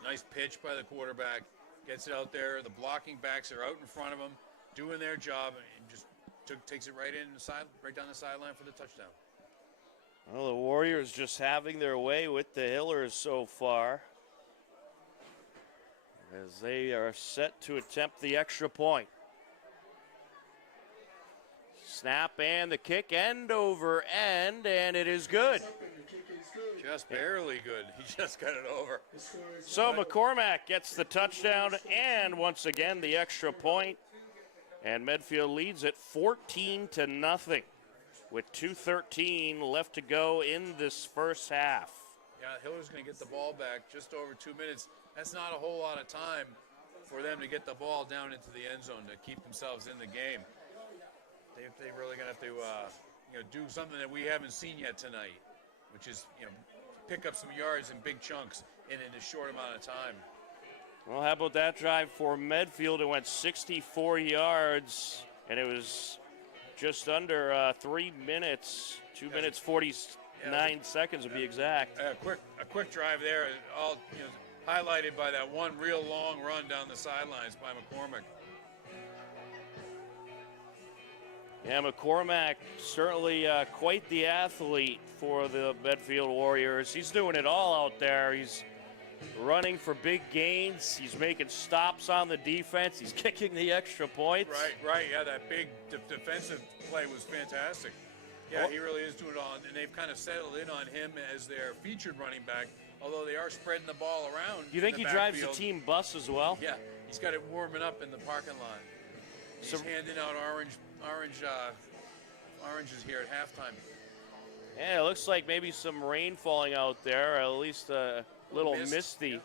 Nice pitch by the quarterback. Gets it out there. The blocking backs are out in front of him, doing their job, and just takes it right down the sideline for the touchdown. Well, the Warriors just having their way with the Hillers so far, as they are set to attempt the extra point. Snap and the kick, end over end, and it is good. Just barely good. He just got it over. So McCormack gets the touchdown and once again the extra point, and Medfield leads it 14-0 with 2:13 left to go in this first half. Yeah, Hiller's going to get the ball back just over 2 minutes. That's not a whole lot of time for them to get the ball down into the end zone to keep themselves in the game. They really going to have to do something that we haven't seen yet tonight, which is pick up some yards in big chunks in a short amount of time. Well, how about that drive for Medfield? It went 64 yards, and it was just under 3 minutes, 2 minutes 49 seconds to be exact. A quick drive there, all highlighted by that one real long run down the sidelines by McCormack. Yeah, McCormack certainly quite the athlete for the Medfield Warriors. He's doing it all out there. He's running for big gains. He's making stops on the defense. He's kicking the extra points. Right. Yeah, that big defensive play was fantastic. Yeah, he really is doing it all, and they've kind of settled in on him as their featured running back, although they are spreading the ball around. Do you think he drives the team bus as well? Yeah, He's got it warming up in the parking lot. He's handing out oranges here at halftime. Yeah, it looks like maybe some rain falling out there, at least a little misty. Yeah.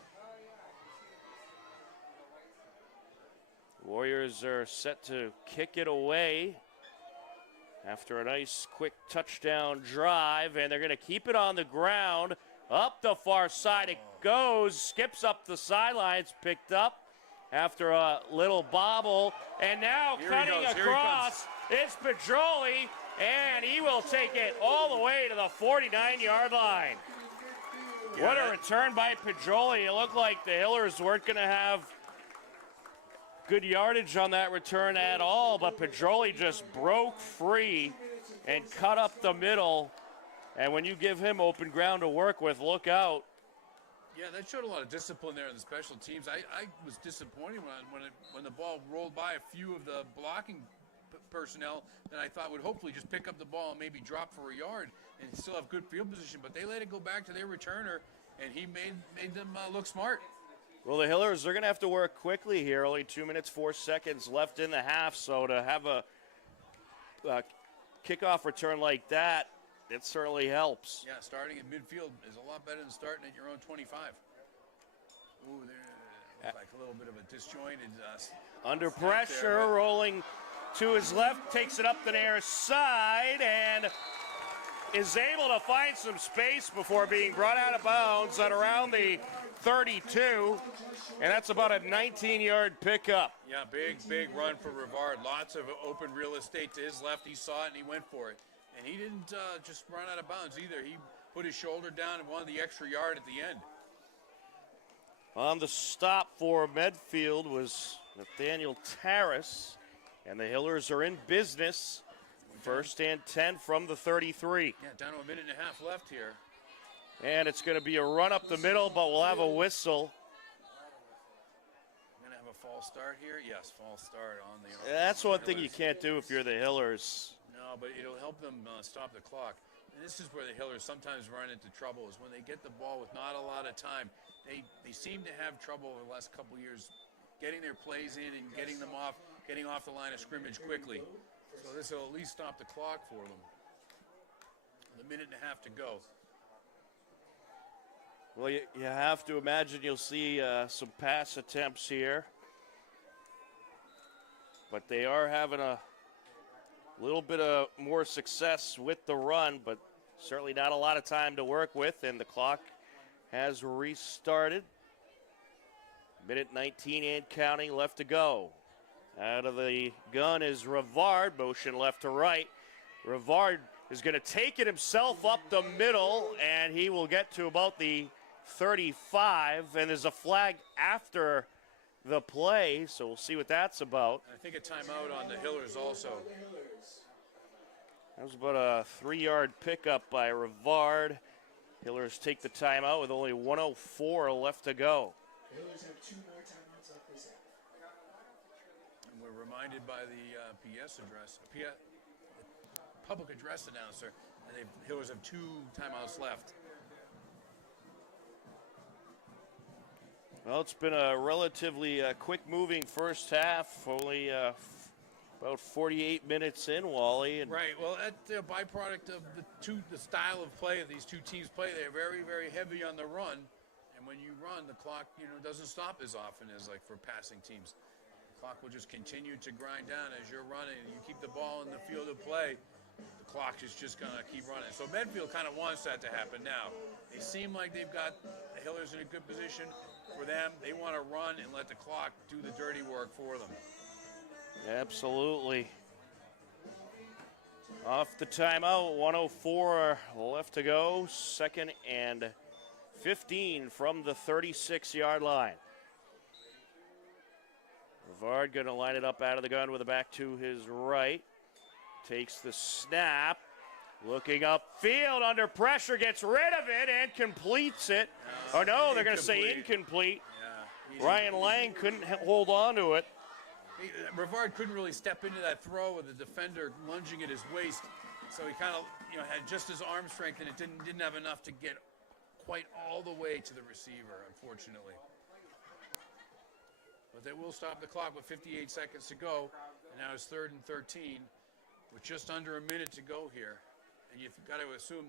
Warriors are set to kick it away after a nice quick touchdown drive, and they're going to keep it on the ground. Up the far side it goes, skips up the sidelines, picked up after a little bobble, and now Here cutting across is Pedroli, and he will take it all the way to the 49-yard line. Yeah, What a return by Pedroli. It looked like the Hillers weren't going to have good yardage on that return at all, but Pedroli just broke free and cut up the middle. And when you give him open ground to work with, look out. Yeah, that showed a lot of discipline there in the special teams. I was disappointed when the ball rolled by a few of the blocking personnel that I thought would hopefully just pick up the ball and maybe drop for a yard and still have good field position. But they let it go back to their returner, and he made them look smart. Well, the Hillers, they're going to have to work quickly here. Only 2 minutes, 4 seconds left in the half. So to have a kickoff return like that, it certainly helps. Yeah, starting at midfield is a lot better than starting at your own 25. Ooh, there looks like a little bit of a disjointed. Under snap pressure, there, rolling to his left, takes it up the near side, and is able to find some space before being brought out of bounds at around the 32, and that's about a 19-yard pickup. Yeah, big run for Rivard. Lots of open real estate to his left. He saw it and he went for it. And he didn't just run out of bounds either. He put his shoulder down and wanted the extra yard at the end. On the stop for Medfield was Nathaniel Terrace, and the Hillers are in business. First and 10 from the 33. Yeah, down to a minute and a half left here. And it's going to be a run up the middle, but we'll have a whistle. Going to have a false start here? Yes, false start on the. That's one thing you can't do if you're the Hillers. No, but it'll help them stop the clock. And this is where the Hillers sometimes run into trouble, is when they get the ball with not a lot of time. They seem to have trouble over the last couple years getting their plays in and getting off the line of scrimmage quickly. So this will at least stop the clock for them. With a minute and a half to go. Well, you have to imagine you'll see some pass attempts here. But they are having a little bit of more success with the run, but certainly not a lot of time to work with, and the clock has restarted. Minute 19 and counting left to go. Out of the gun is Rivard, motion left to right. Rivard is going to take it himself up the middle, and he will get to about the 35, and there's a flag after the play, so we'll see what that's about. I think a timeout on the Hillers also. That was about a 3-yard pickup by Rivard. Hillers take the timeout with only 1:04 left to go. Hillers have 2 more timeouts left this half. And we're reminded by the public address announcer, that the Hillers have 2 timeouts left. Well, it's been a relatively quick-moving first half, only about 48 minutes in, Wally. And Right. Well, that's a byproduct of the style of play of these two teams play. They're very, very heavy on the run, and when you run, the clock doesn't stop as often as like for passing teams. The clock will just continue to grind down as you're running, and you keep the ball in the field of play. The clock is just gonna keep running. So Medfield kind of wants that to happen now. They seem like they've got the Hillers in a good position. For them, they want to run and let the clock do the dirty work for them. absolutely. Off the timeout, 1:04 left to go. 2nd and 15 from the 36-yard line. Rivard going to line it up out of the gun with a back to his right. Takes the snap. Looking upfield under pressure, gets rid of it and completes it. Oh no, they're going to say incomplete. Yeah. Ryan Lang couldn't hold on to it. Rivard couldn't really step into that throw with the defender lunging at his waist, so he kind of had just his arm strength, and it didn't have enough to get quite all the way to the receiver, unfortunately. But they will stop the clock with 58 seconds to go. And now it's 3rd and 13 with just under a minute to go here. And you've got to assume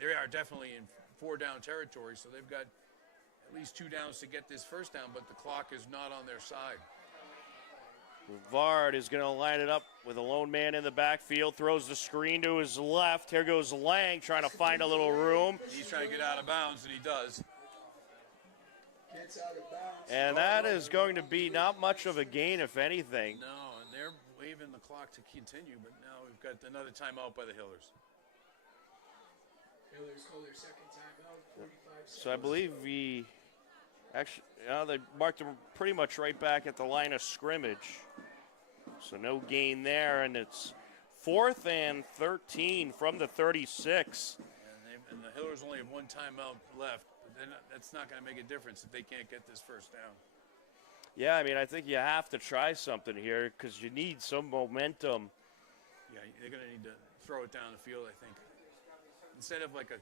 they are definitely in 4-down territory, so they've got at least 2 downs to get this first down, but the clock is not on their side. Vard is going to line it up with a lone man in the backfield, throws the screen to his left. Here goes Lang trying to find a little room. He's trying to get out of bounds, and he does. Gets out of bounds. And that is going to be not much of a gain, if anything. No, and they're waving the clock to continue, but now we've got another timeout by the Hillers. Hillers call their second timeout, 45 seconds. So I believe they marked him pretty much right back at the line of scrimmage. So no gain there, and it's 4th and 13 from the 36. And the Hillers only have 1 timeout left, but that's not going to make a difference if they can't get this first down. Yeah, I mean, I think you have to try something here because you need some momentum. Yeah, they're going to need to throw it down the field, I think. Instead of like a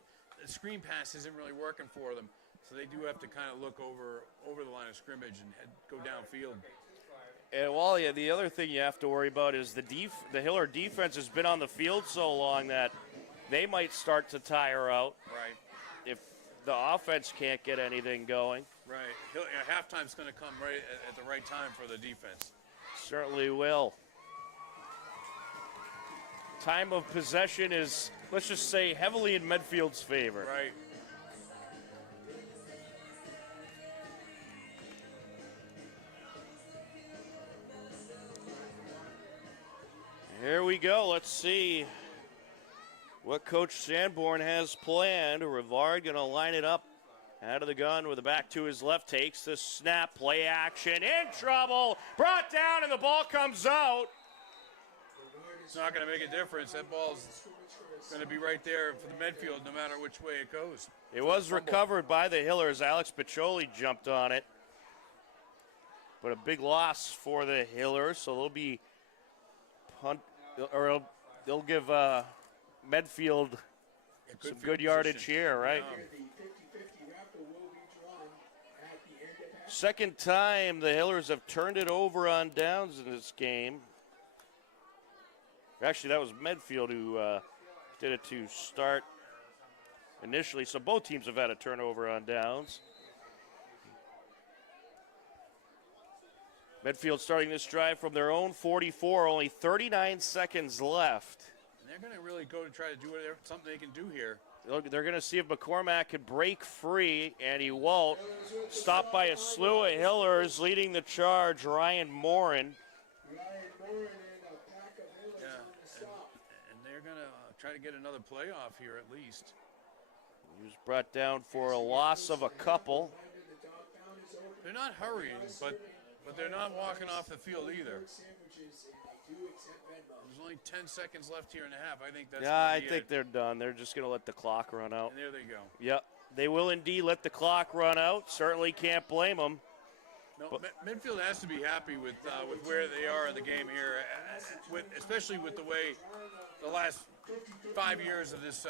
screen pass isn't really working for them, so they do have to kind of look over the line of scrimmage and go downfield. And Wally, the other thing you have to worry about is the Hiller defense has been on the field so long that they might start to tire out. Right. If the offense can't get anything going. Right. Halftime's going to come right at the right time for the defense. Certainly will. Time of possession is, let's just say, heavily in Medfield's favor. Right. Here we go. Let's see what Coach Sanborn has planned. Rivard going to line it up out of the gun with the back to his left. Takes the snap, play action, in trouble, brought down, and the ball comes out. It's not going to make a difference. That ball's going to be right there for the Medfield no matter which way it goes. It was recovered by the Hillers. Alex Piccioli jumped on it. But a big loss for the Hillers, so they'll be they'll give Medfield some good yardage here, right? Second time the Hillers have turned it over on downs in this game. Actually, that was Medfield who did it to start initially, so both teams have had a turnover on downs. Medfield starting this drive from their own 44, only 39 seconds left. And they're going to really go to try to do something they can do here. They're going to see if McCormack can break free, and he won't. Stopped by a slew of Hillers, leading the charge, Ryan Morin. And they're going to try to get another playoff here at least. He was brought down for a loss of a couple. They're not hurrying, but they're not walking off the field either. There's only 10 seconds left here and a half. I think that's I think they're done. They're just going to let the clock run out. And there they go. Yep, they will indeed let the clock run out. Certainly can't blame them. No, Medfield has to be happy with where they are in the game here, especially with the way the last 5 years of this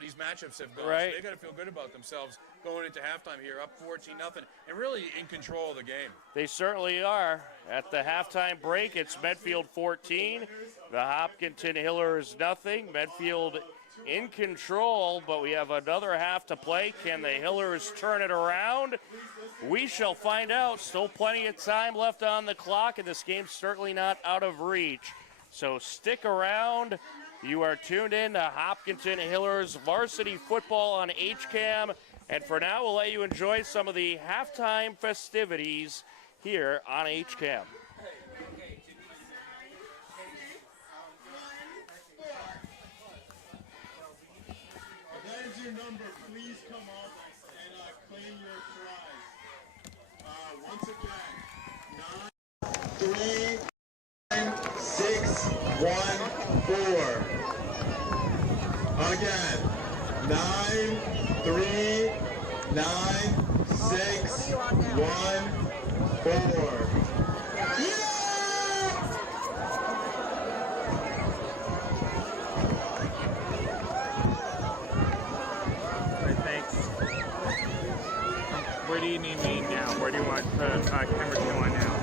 these matchups have gone. Right. So they got to feel good about themselves going into halftime here, up 14-0, and really in control of the game. They certainly are. At the halftime break, it's Medfield 14, the Hopkinton Hillers nothing. Medfield in control, but we have another half to play. Can the Hillers turn it around? We shall find out. Still plenty of time left on the clock, and this game's certainly not out of reach. So stick around. You are tuned in to Hopkinton Hillers varsity football on HCAM. And for now, we'll let you enjoy some of the halftime festivities here on HCAM. That is your number. Please come up and claim your prize. Once again, 9, 3, 9, 6, 1, 4. Again, 9, 3, 9, 6, 1, 4. Thanks. Where do you need me now? Where do you want the camera to go on now?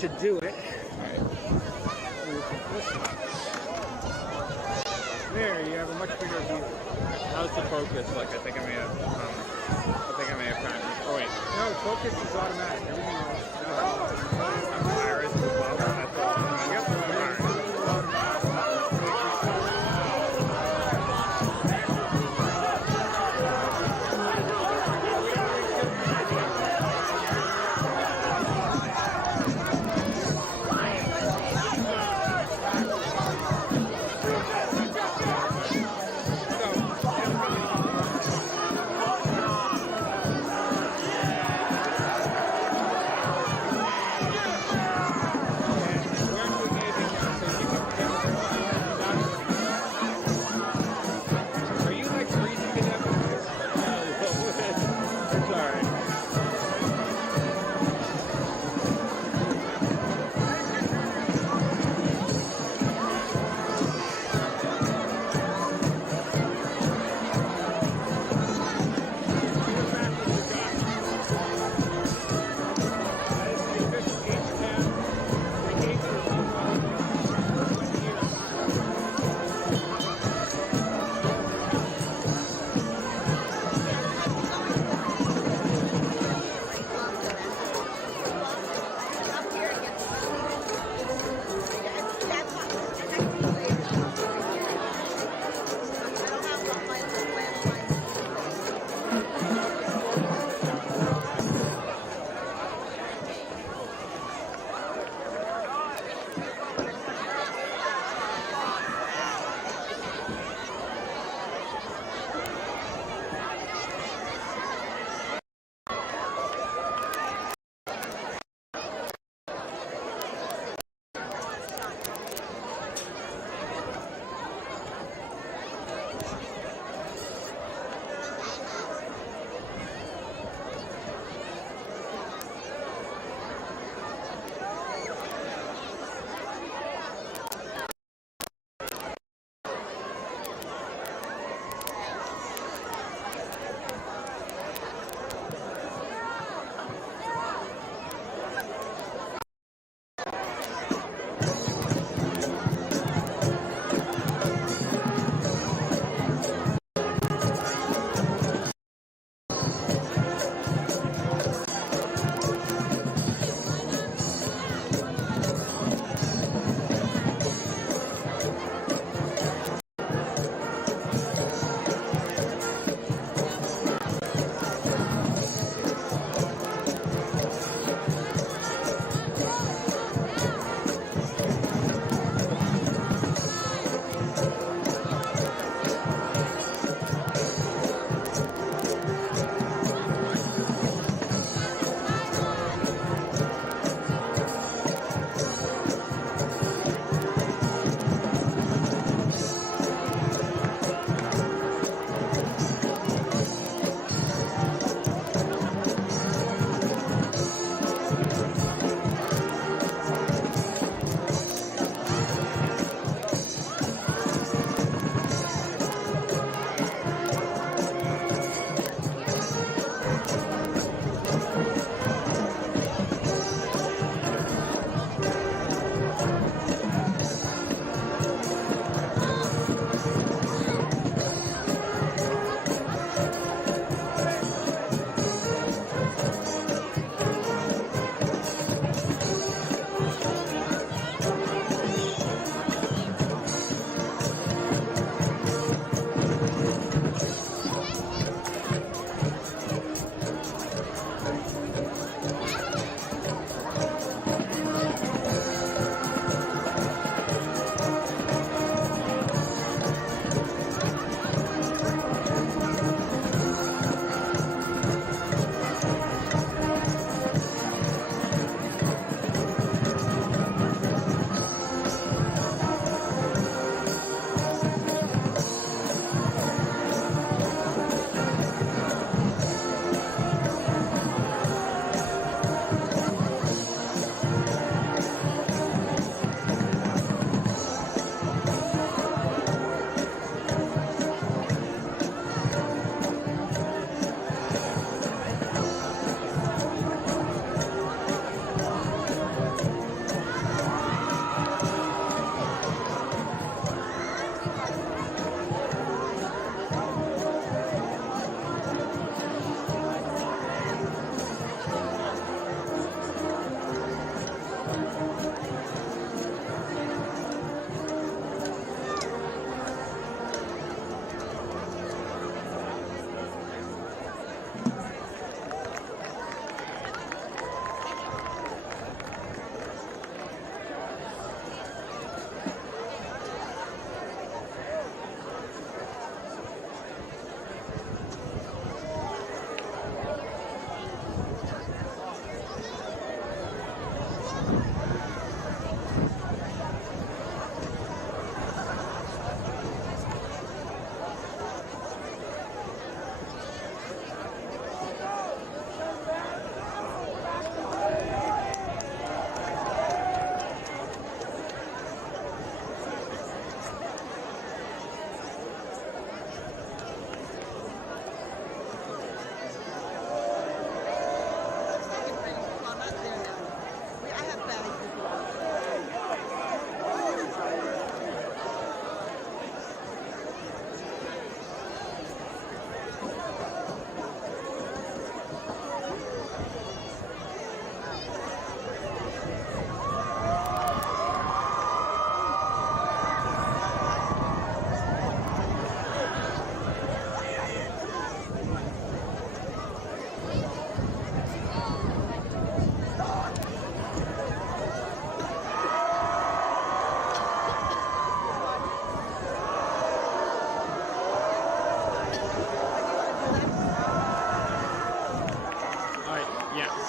Should do it. There, you have a much bigger view. How's the focus? Like, I think I may have gotten. Oh wait, no, focus is automatic. Everything else. Iris as well. That's all. Yep. All right.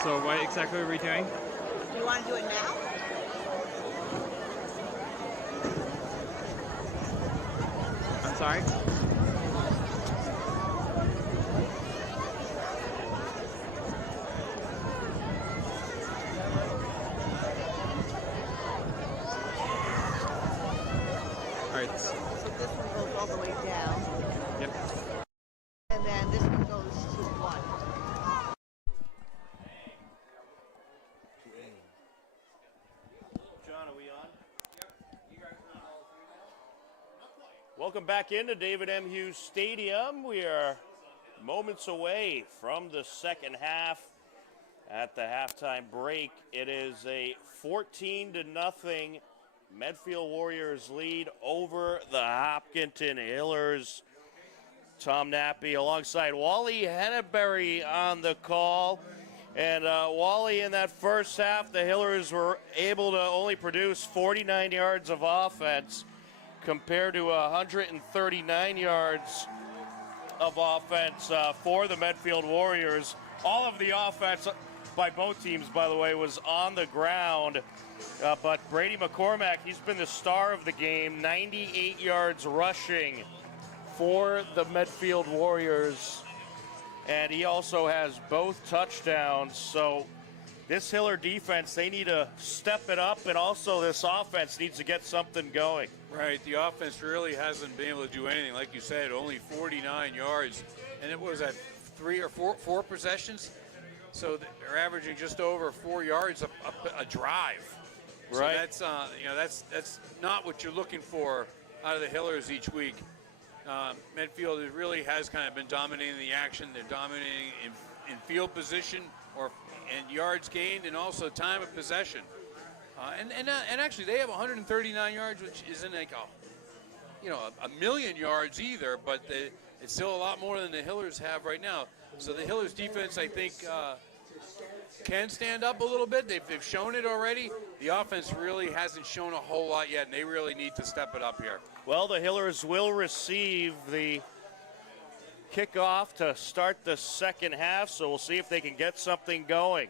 So what exactly are we doing? Do you want to do it now? I'm sorry? Alright. So this one goes all the way down, Yep. and then this one goes to 1. John, are we on? Welcome back into David M. Hughes Stadium. We are moments away from the second half. At the halftime break, it is a 14-0 Medfield Warriors lead over the Hopkinton Hillers. Tom Nappy alongside Wally Henneberry on the call. And Wally, in that first half, the Hillers were able to only produce 49 yards of offense compared to 139 yards of offense for the Medfield Warriors. All of the offense by both teams, by the way, was on the ground. But Brady McCormack, he's been the star of the game, 98 yards rushing for the Medfield Warriors. And he also has both touchdowns. So this Hiller defense, they need to step it up, and also this offense needs to get something going. Right, the offense really hasn't been able to do anything. Like you said, only 49 yards. And it was at 3 or 4 possessions. So they're averaging just over 4 yards a drive. Right. So that's that's not what you're looking for out of the Hillers each week. Medfield really has kind of been dominating the action. They're dominating in field position and yards gained, and also time of possession. And actually, they have 139 yards, which isn't like a million yards either, but it's still a lot more than the Hillers have right now. So the Hillers defense, I think, can stand up a little bit. They've shown it already. The offense really hasn't shown a whole lot yet, and they really need to step it up here. Well, the Hillers will receive the kickoff to start the second half, so we'll see if they can get something going.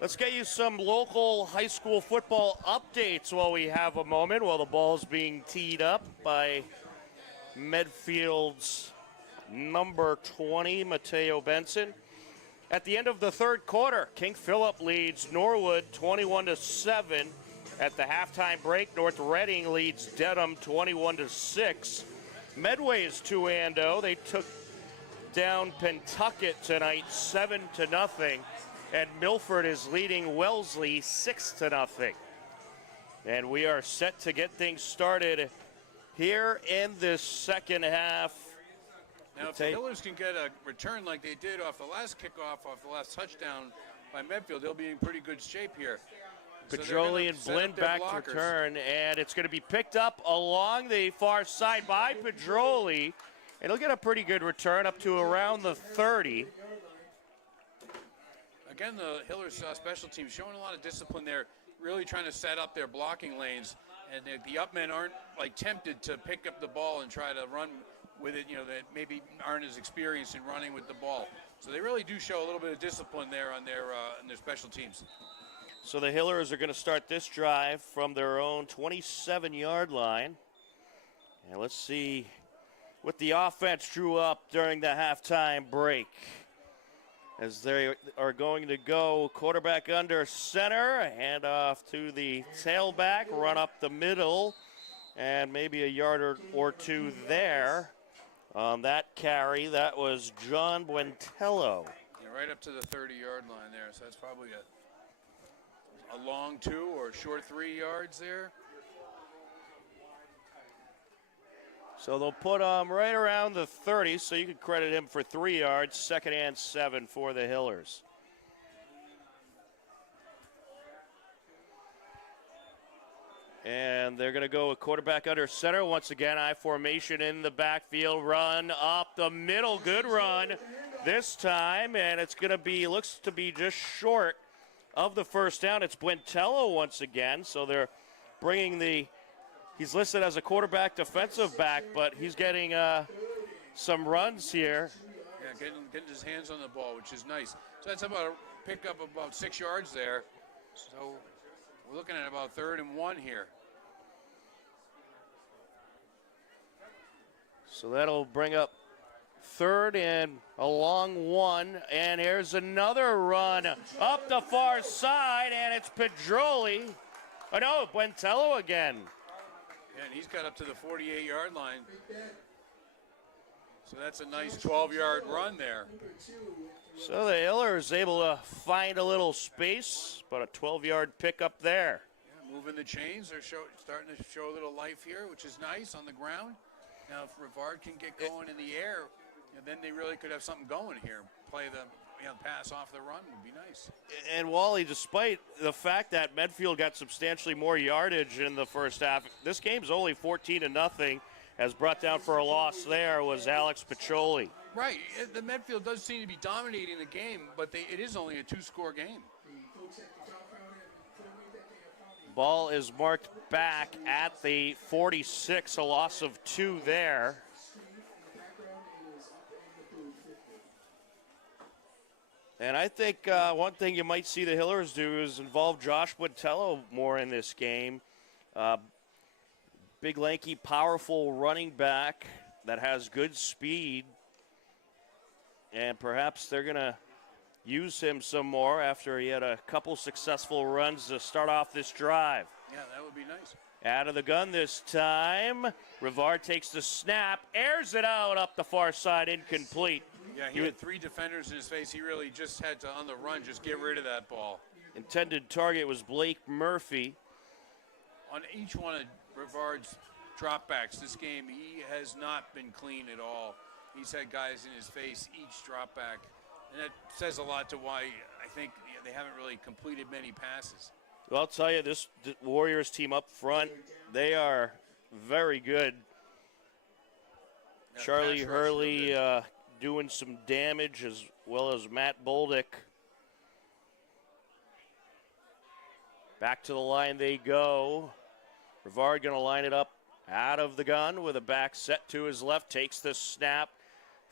Let's get you some local high school football updates while we have a moment, while the ball's being teed up by Medfield's number 20, Mateo Benson. At the end of the third quarter, King Philip leads Norwood 21-7. At the halftime break, North Reading leads Dedham 21-6. Medway is 2-0. They took down Pentucket tonight 7-0. And Milford is leading Wellesley 6-0. And we are set to get things started here in this second half. Now, if the Hillers can get a return like they did off the last kickoff, off the last touchdown by Medfield, they'll be in pretty good shape here. Pedroli and Blinn back to return, and it's going to be picked up along the far side by Pedroli. And he'll get a pretty good return up to around the 30. Again, the Hillers special team showing a lot of discipline there, really trying to set up their blocking lanes. And the upmen aren't like tempted to pick up the ball and try to run with it, that maybe aren't as experienced in running with the ball. So they really do show a little bit of discipline there on their special teams. So the Hillers are going to start this drive from their own 27-yard line. And let's see what the offense drew up during the halftime break. As they are going to go quarterback under center, hand off to the tailback, run up the middle, and maybe a yard or two there. On that carry, that was John Buentello. Yeah, right up to the 30-yard line there. So that's probably a long 2 or short 3 yards there. So they'll put him right around the 30, so you could credit him for 3 yards. 2nd and 7 for the Hillers. And they're going to go a quarterback under center. Once again, I formation in the backfield. Run up the middle. Good run this time. And it's going to be, looks to be just short of the first down. It's Buentello once again. So they're bringing he's listed as a quarterback defensive back, but he's getting some runs here. Yeah, getting his hands on the ball, which is nice. So that's about a pickup of about 6 yards there. So we're looking at about 3rd and 1 here. So that'll bring up 3rd and a long 1. And here's another run up the far side, and it's Pedroli. Oh, no, Buentello again. Yeah, and he's got up to the 48-yard line. So that's a nice 12-yard run there. So the Hillers able to find a little space, but a 12-yard pickup there. Yeah, moving the chains. They're starting to show a little life here, which is nice on the ground. Now, if Rivard can get going in the air, then they really could have something going here. Play the pass off the run would be nice. And Wally, despite the fact that Medfield got substantially more yardage in the first half, this game's only 14-0. As brought down for a loss there was Alex Piccioli. Right. The Medfield does seem to be dominating the game, but it is only a 2-score game. Ball is marked back at the 46, a loss of 2 there. And I think one thing you might see the Hillers do is involve Josh Buentello more in this game. Big, lanky, powerful running back that has good speed. And perhaps they're going to use him some more after he had a couple successful runs to start off this drive. Yeah, that would be nice. Out of the gun this time. Rivard takes the snap, airs it out up the far side, incomplete. Yeah, he had 3 defenders in his face. He really just had to, on the run, just get rid of that ball. Intended target was Blake Murphy. On each one of Rivard's dropbacks this game, he has not been clean at all. He's had guys in his face each drop back, and that says a lot to why I think they haven't really completed many passes. Well, I'll tell you, this Warriors team up front, they are very good. Yeah, Charlie pass rush Hurley real good. doing some damage, as well as Matt Boldick. Back to the line they go. Rivard going to line it up out of the gun with a back set to his left, takes the snap,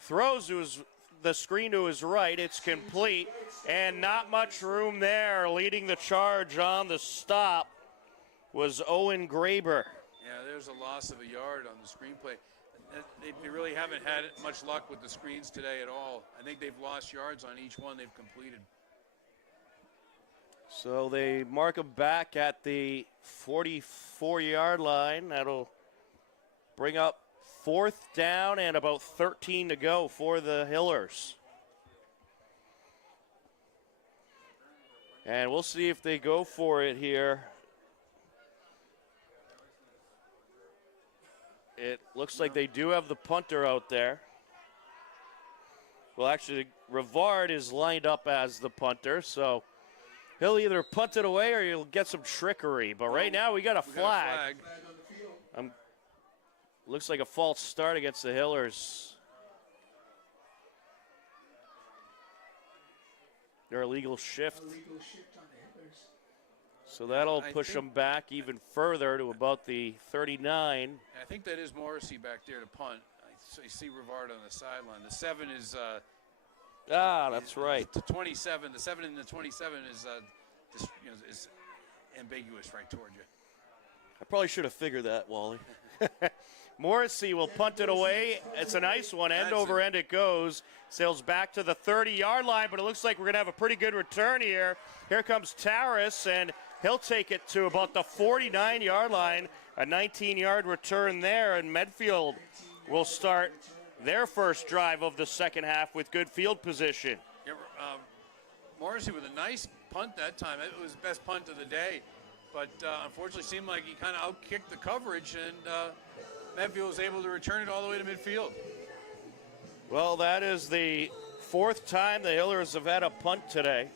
throws to the screen to his right. It's complete, and not much room there. Leading the charge on the stop was Owen Graber. Yeah, there's a loss of a yard on the screenplay. They really haven't had much luck with the screens today at all. I think they've lost yards on each one they've completed. So they mark him back at the 44-yard line. That'll bring up 4th down and about 13 to go for the Hillers. And we'll see if they go for it here. It looks like they do have the punter out there. Well, actually, Rivard is lined up as the punter, so he'll either punt it away or he'll get some trickery. But right now we got a flag. Looks like a false start against the Hillers. Their illegal shift. So that'll push them back even further to about the 39. I think that is Morrissey back there to punt. I see Rivard on the sideline. The 7 is that's right. The 27. The 7 and the 27 is is ambiguous right toward you. I probably should have figured that, Wally. Morrissey will punt it away. It's a nice one. End over end it goes. Sails back to the 30-yard line, but it looks like we're going to have a pretty good return here. Here comes Taras, and he'll take it to about the 49-yard line. A 19-yard return there, and Medfield will start their first drive of the second half with good field position. Yeah, Morrissey with a nice punt that time. It was the best punt of the day, but unfortunately seemed like he kind of outkicked the coverage, and Medfield was able to return it all the way to midfield. Well, that is the 4th time the Hillers have had a punt today.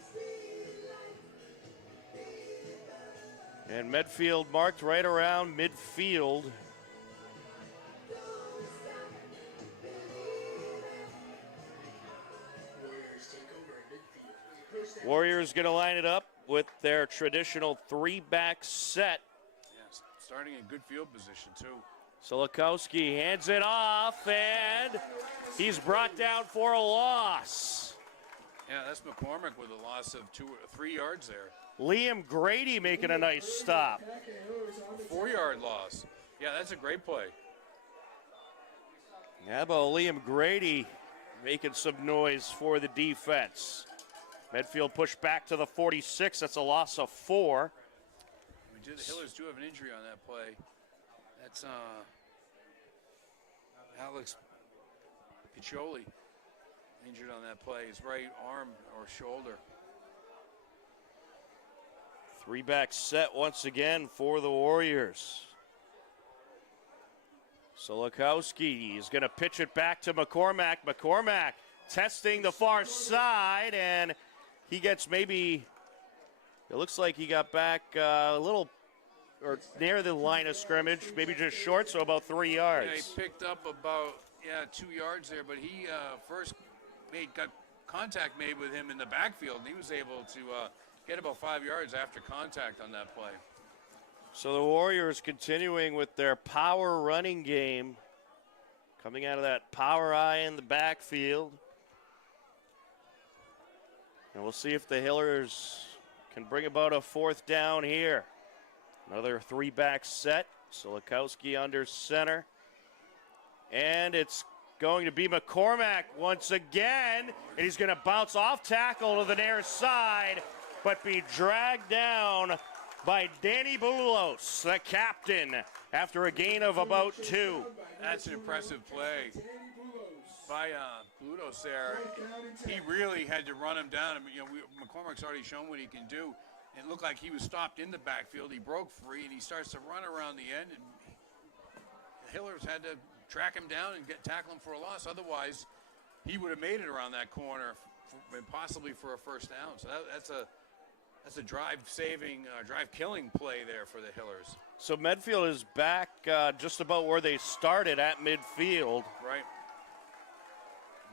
And Medfield marked right around midfield. Warriors going to line it up with their traditional 3-back set. Yes, starting in good field position, too. Solikowski hands it off, and He's brought down for a loss. Yeah, that's McCormick with a loss of 2 or 3 yards there. Liam Grady making a nice stop. 4-yard loss. Yeah, that's a great play. How about Liam Grady making some noise for the defense? Medfield pushed back to the 46. That's a loss of 4. The Hillers do have an injury on that play. That's Alex Piccioli injured on that play. His right arm or shoulder. 3-back set once again for the Warriors. Solakowski is going to pitch it back to McCormack. McCormack testing the far side, and he gets maybe, it looks like he got back a little or near the line of scrimmage, maybe just short, so about 3 yards. Yeah, he picked up about 2 yards there, but he first got contact made with him in the backfield, and he was able to get about 5 yards after contact on that play. So the Warriors continuing with their power running game, coming out of that power eye in the backfield. And we'll see if the Hillers can bring about a 4th down here. Another 3-back set. Solakowski under center. And it's going to be McCormack once again. And he's going to bounce off tackle to the near side, but be dragged down by Danny Boulos, the captain, after a gain of about 2. That's an impressive play by Boulos there. He really had to run him down. I mean, McCormack's already shown what he can do. It looked like he was stopped in the backfield. He broke free, and he starts to run around the end. And the Hillers had to track him down and tackle him for a loss. Otherwise, he would have made it around that corner, and possibly for a 1st down. So that's a drive-saving, drive-killing play there for the Hillers. So Medfield is back just about where they started at midfield. Right.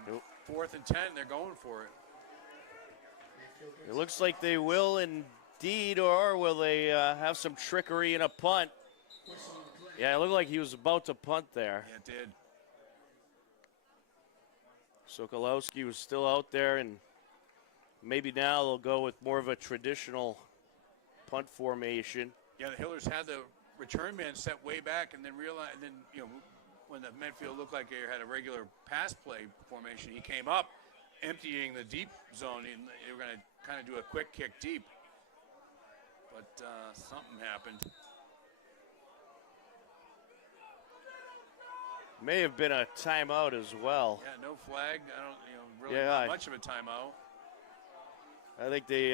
Nope. 4th and 10, they're going for it. It looks like they will indeed, or will they have some trickery in a punt? Yeah, it looked like he was about to punt there. Yeah, it did. Sokolowski was still out there, and maybe now they'll go with more of a traditional punt formation. Yeah, the Hillers had the return man set way back, and then realized, when the Medfield looked like they had a regular pass play formation, he came up, emptying the deep zone, and they were going to kind of do a quick kick deep. But something happened. May have been a timeout as well. Yeah, no flag. I don't, really not much of a timeout. I think they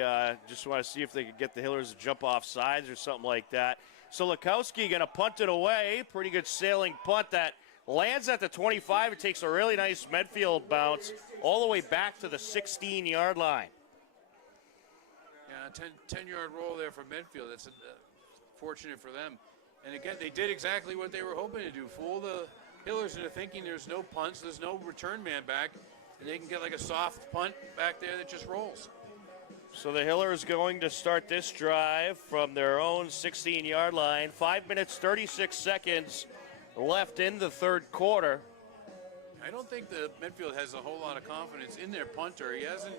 just want to see if they could get the Hillers to jump off sides or something like that. So Solakowski going to punt it away. Pretty good sailing punt that lands at the 25. It takes a really nice Medfield bounce all the way back to the 16-yard line. Yeah, 10-yard roll there for Medfield. That's fortunate for them. And again, they did exactly what they were hoping to do. Fool the Hillers into thinking there's no punts, there's no return man back, and they can get like a soft punt back there that just rolls. So the Hillers going to start this drive from their own 16-yard line. 5 minutes, 36 seconds left in the 3rd quarter. I don't think the Medfield has a whole lot of confidence in their punter. He hasn't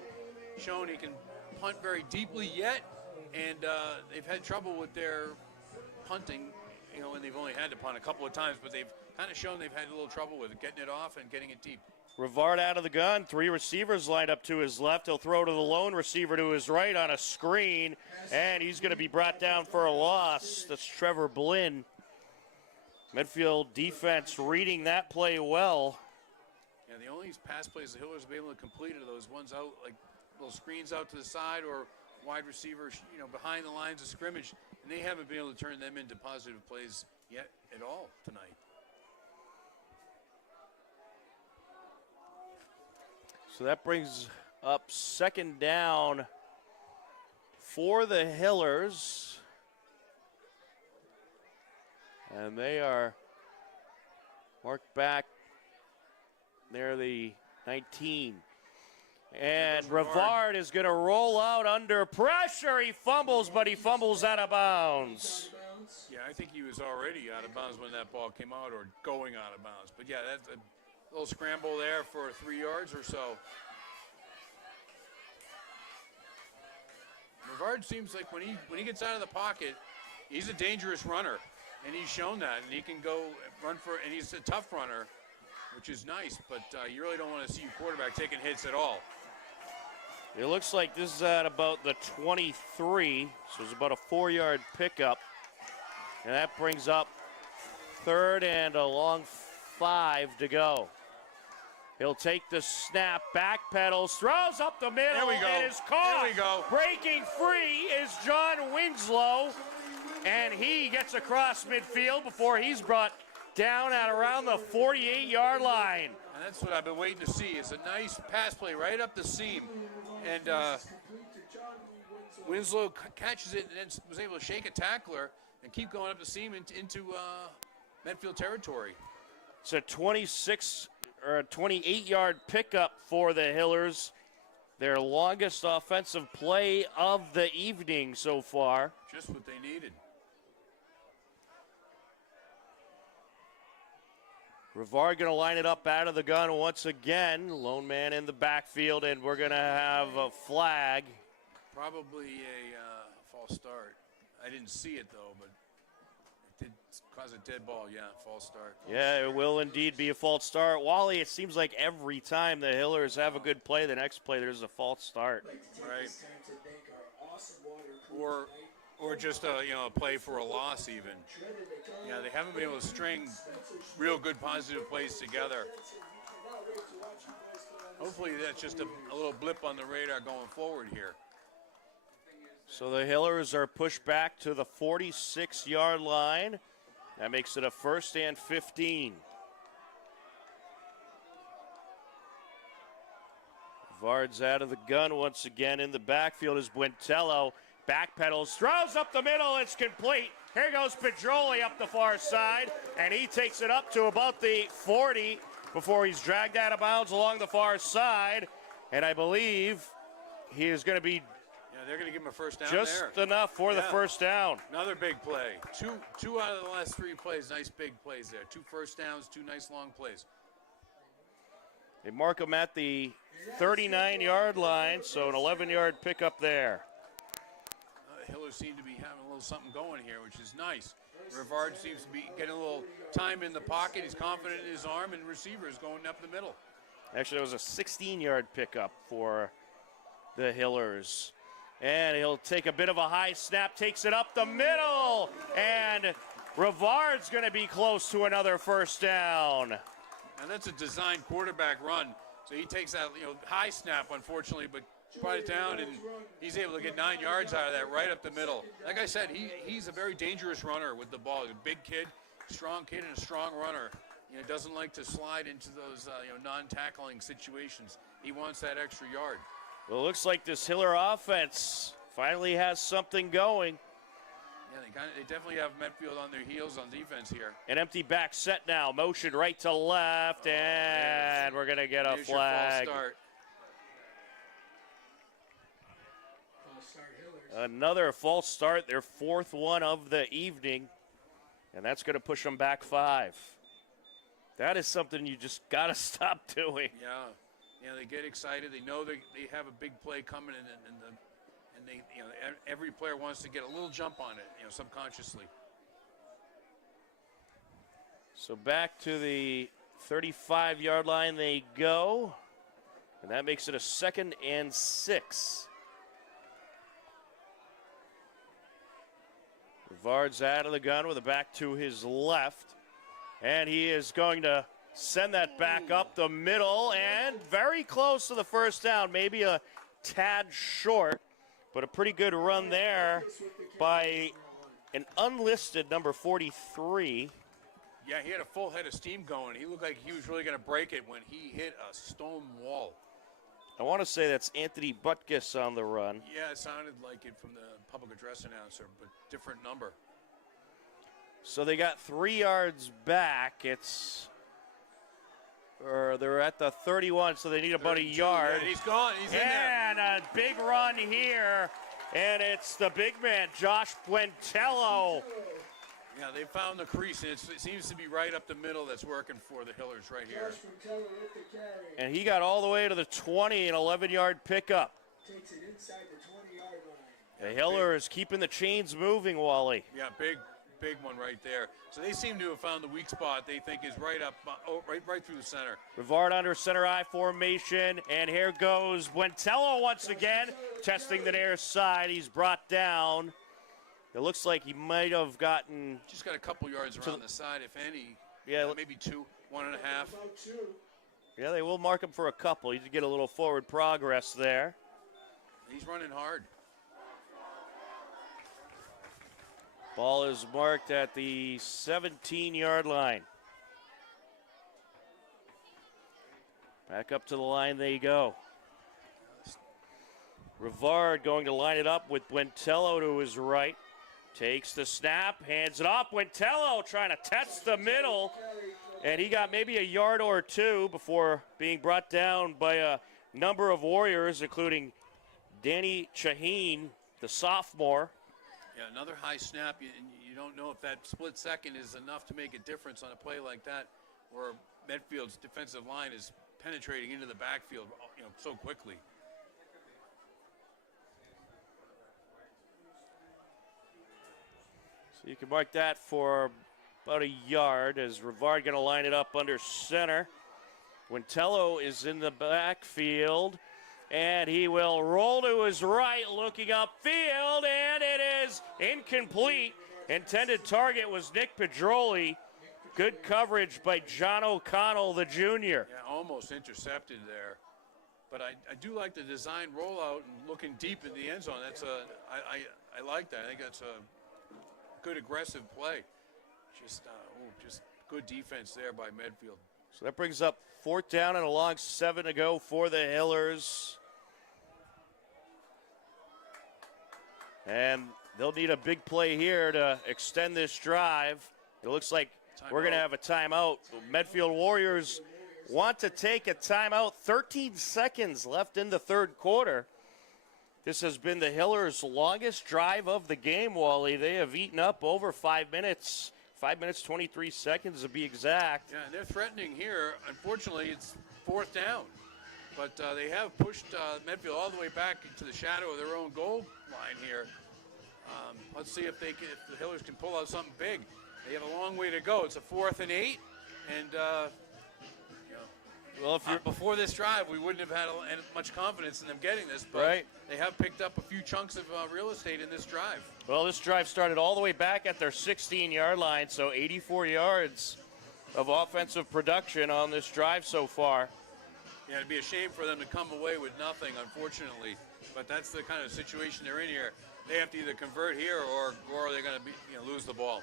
shown he can punt very deeply yet, and they've had trouble with their punting, and they've only had to punt a couple of times, but they've kind of shown they've had a little trouble with it, getting it off and getting it deep. Rivard out of the gun. 3 receivers lined up to his left. He'll throw to the lone receiver to his right on a screen, and he's going to be brought down for a loss. That's Trevor Blinn. Medfield defense reading that play well. Yeah, the only pass plays the Hillers have been able to complete are those ones out, like little screens out to the side or wide receivers, behind the lines of scrimmage, and they haven't been able to turn them into positive plays yet at all tonight. So that brings up 2nd down for the Hillers. And they are marked back near the 19. And Rivard is going to roll out under pressure. He fumbles, but he fumbles out of bounds. Yeah, I think he was already out of bounds when that ball came out, or going out of bounds. But yeah, that's little scramble there for 3 yards or so. Rivard seems like when he gets out of the pocket, he's a dangerous runner, and he's shown that. And he can go run and he's a tough runner, which is nice. But you really don't want to see your quarterback taking hits at all. It looks like this is at about the 23, so it's about a 4-yard pickup. And that brings up 3rd and a long 5 to go. He'll take the snap, backpedals, throws up the middle, There we go. and is caught. There we go. Breaking free is John Winslow, and he gets across midfield before he's brought down at around the 48-yard line. And that's what I've been waiting to see. It's a nice pass play right up the seam. And Winslow catches it and then was able to shake a tackler and keep going up the seam into Medfield territory. It's a 28-yard pickup for the Hillers. Their longest offensive play of the evening so far. Just what they needed. Rivard going to line it up out of the gun once again. Lone man in the backfield, and we're going to have a flag. Probably a false start. I didn't see it, though, but it did cause a dead ball. Yeah, false start. Yeah, it will indeed be a false start. Wally, it seems like every time the Hillers have a good play, the next play there's a false start. Right. Or just a play for a loss even. Yeah, they haven't been able to string real good positive plays together. Hopefully that's just a little blip on the radar going forward here. So the Hillers are pushed back to the 46-yard line. That makes it a 1st and 15. Vard's out of the gun once again. In the backfield is Buentello. Backpedals, throws up the middle, it's complete. Here goes Pedroli up the far side, and he takes it up to about the 40 before he's dragged out of bounds along the far side. And I believe he is going to be they're going to give him a first down just there. enough for the first down. Another big play. Two out of the last 3 plays, nice big plays there. 2 first downs, 2 nice long plays. They mark him at the 39-yard line, so an 11-yard pickup there. Hillers seem to be having a little something going here, which is nice. Rivard seems to be getting a little time in the pocket. He's confident in his arm, and receivers going up the middle. Actually, it was a 16-yard pickup for the Hillers. And he'll take a bit of a high snap, takes it up the middle, and Rivard's going to be close to another first down. And that's a designed quarterback run. So he takes that high snap, unfortunately, but brought it down, and he's able to get 9 yards out of that right up the middle. Like I said, he's a very dangerous runner with the ball. He's a big kid, strong kid, and a strong runner. Doesn't like to slide into those non-tackling situations. He wants that extra yard. Well, it looks like this Hiller offense finally has something going. Yeah, they definitely have Medfield on their heels on defense here. An empty back set now, motion right to left, and we're going to get a flag. False start. Another false start, their 4th one of the evening, and that's going to push them back 5. That is something you just got to stop doing. Yeah, they get excited. They know they have a big play coming, and they every player wants to get a little jump on it, subconsciously. So back to the 35-yard line they go, and that makes it a 2nd and 6. Rivard's out of the gun with a back to his left, and he is going to send that back up the middle and very close to the first down, maybe a tad short, but a pretty good run there by an unlisted number 43. Yeah, he had a full head of steam going. He looked like he was really going to break it when he hit a stone wall. I want to say that's Anthony Butkus on the run. Yeah, it sounded like it from the public address announcer, but different number. So they got 3 yards back. They're at the 31, so they need about a yard. Yeah, he's gone. He's in there. And a big run here, and it's the big man, Josh Buentello. Yeah, they found the crease, and it seems to be right up the middle that's working for the Hillers right here. And he got all the way to the 20, an 11-yard pickup. Takes it inside the 20-yard line. The Hillers keeping the chains moving, Wally. Yeah, big one right there. So they seem to have found the weak spot they think is right up, right through the center. Rivard under center I formation, and here goes Buentello once again, testing the near side. He's brought down. It looks like he might have gotten... Just got a couple yards around the side, if any. Yeah, maybe 2, 1.5. Yeah, they will mark him for a couple. You get a little forward progress there. He's running hard. Ball is marked at the 17-yard line. Back up to the line they go. Rivard going to line it up with Buentello to his right. Takes the snap, hands it off. Buentello trying to test the middle. And he got maybe a yard or two before being brought down by a number of Warriors, including Danny Chaheen, the sophomore. Yeah, another high snap. You don't know if that split second is enough to make a difference on a play like that, where Medfield's defensive line is penetrating into the backfield, so quickly. So you can mark that for about a yard as Rivard going to line it up under center. Buentello is in the backfield, and he will roll to his right, looking upfield, and it is incomplete. Intended target was Nick Pedroli. Good coverage by John O'Connell, the junior. Yeah, almost intercepted there. But I do like the design rollout and looking deep in the end zone. I like that. I think that's a good aggressive play. Just good defense there by Medfield. So that brings up 4th down and a long 7 to go for the Hillers. And they'll need a big play here to extend this drive. It looks like we're going to have a timeout. Medfield Warriors want to take a timeout. 13 seconds left in the third quarter. This has been the Hillers' longest drive of the game, Wally. They have eaten up over 5 minutes. 5 minutes, 23 seconds to be exact. Yeah, and they're threatening here. Unfortunately, it's 4th down. But they have pushed Medfield all the way back into the shadow of their own goal line here. Let's see if the Hillers can pull out something big. They have a long way to go. It's a 4th and 8. And, well, if you're before this drive, we wouldn't have had much confidence in them getting this. But right. They have picked up a few chunks of real estate in this drive. Well, this drive started all the way back at their 16-yard line, so 84 yards of offensive production on this drive so far. Yeah, it'd be a shame for them to come away with nothing, unfortunately. But that's the kind of situation they're in here. They have to either convert here or they're going to lose the ball.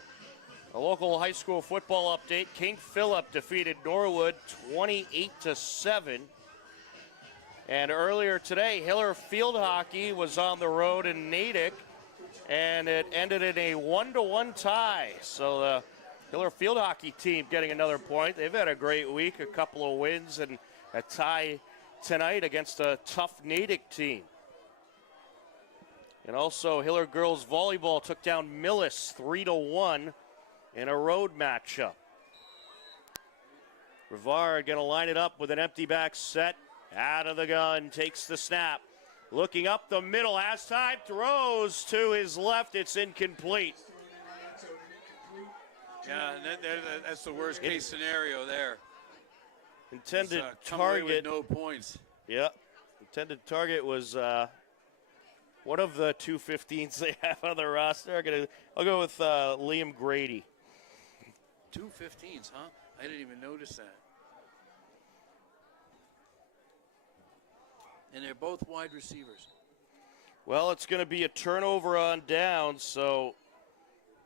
A local high school football update. King Philip defeated Norwood 28-7. And earlier today, Hiller Field Hockey was on the road in Natick, and it ended in a 1-1 tie. So the Hiller Field Hockey team getting another point. They've had a great week, a couple of wins, and a tie tonight against a tough Natick team. And also, Hiller girls volleyball took down Millis 3-1 in a road matchup. Rivard going to line it up with an empty back set. Out of the gun, takes the snap. Looking up the middle, has time, throws to his left. It's incomplete. Yeah, and that's the worst case scenario there. Intended come away target. with no points. Yeah, intended target was one of the 2 15s they have on the roster. I'll go with Liam Grady. 2 15s, huh? I didn't even notice that. And they're both wide receivers. Well, it's going to be a turnover on down, so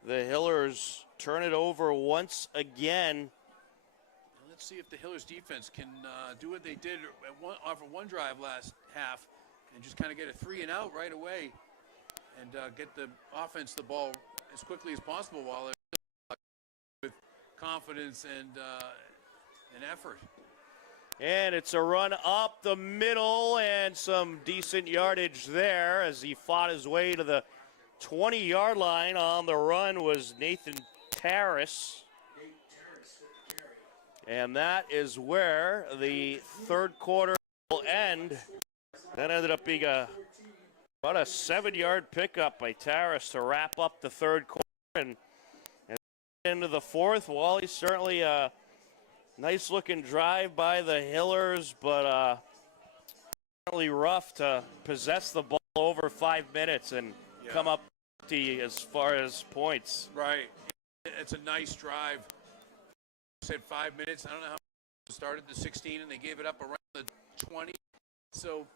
the Hillers turn it over once again. Let's see if the Hillers defense can do what they did off of one drive last half and just kind of get a 3-and-out right away and get the offense the ball as quickly as possible while they're with confidence and effort. And it's a run up the middle and some decent yardage there as he fought his way to the 20-yard line. On the run was Nathan Terrace. And that is where the third quarter will end. That ended up being about a 7-yard pickup by Terrace to wrap up the third quarter. And into the fourth, Wally, certainly a nice-looking drive by the Hillers, but certainly rough to possess the ball over 5 minutes and come up empty as far as points. Right. It's a nice drive. Said 5 minutes. I don't know how it started the 16 and they gave it up around the 20. So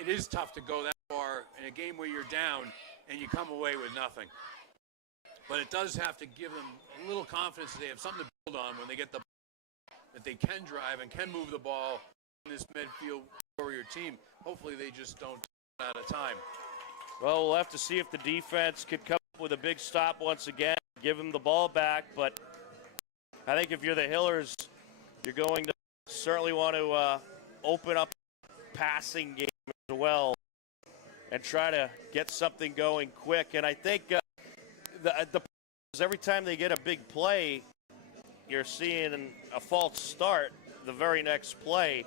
it is tough to go that far in a game where you're down and you come away with nothing. But it does have to give them a little confidence that they have something to build on when they get the ball, that they can drive and can move the ball in this Medfield Warrior team. Hopefully they just don't run out of time. Well, we'll have to see if the defense could come up with a big stop once again, give them the ball back, but I think if you're the Hillers, you're going to certainly want to open up the passing game as well and try to get something going quick. And I think every time they get a big play, you're seeing a false start the very next play,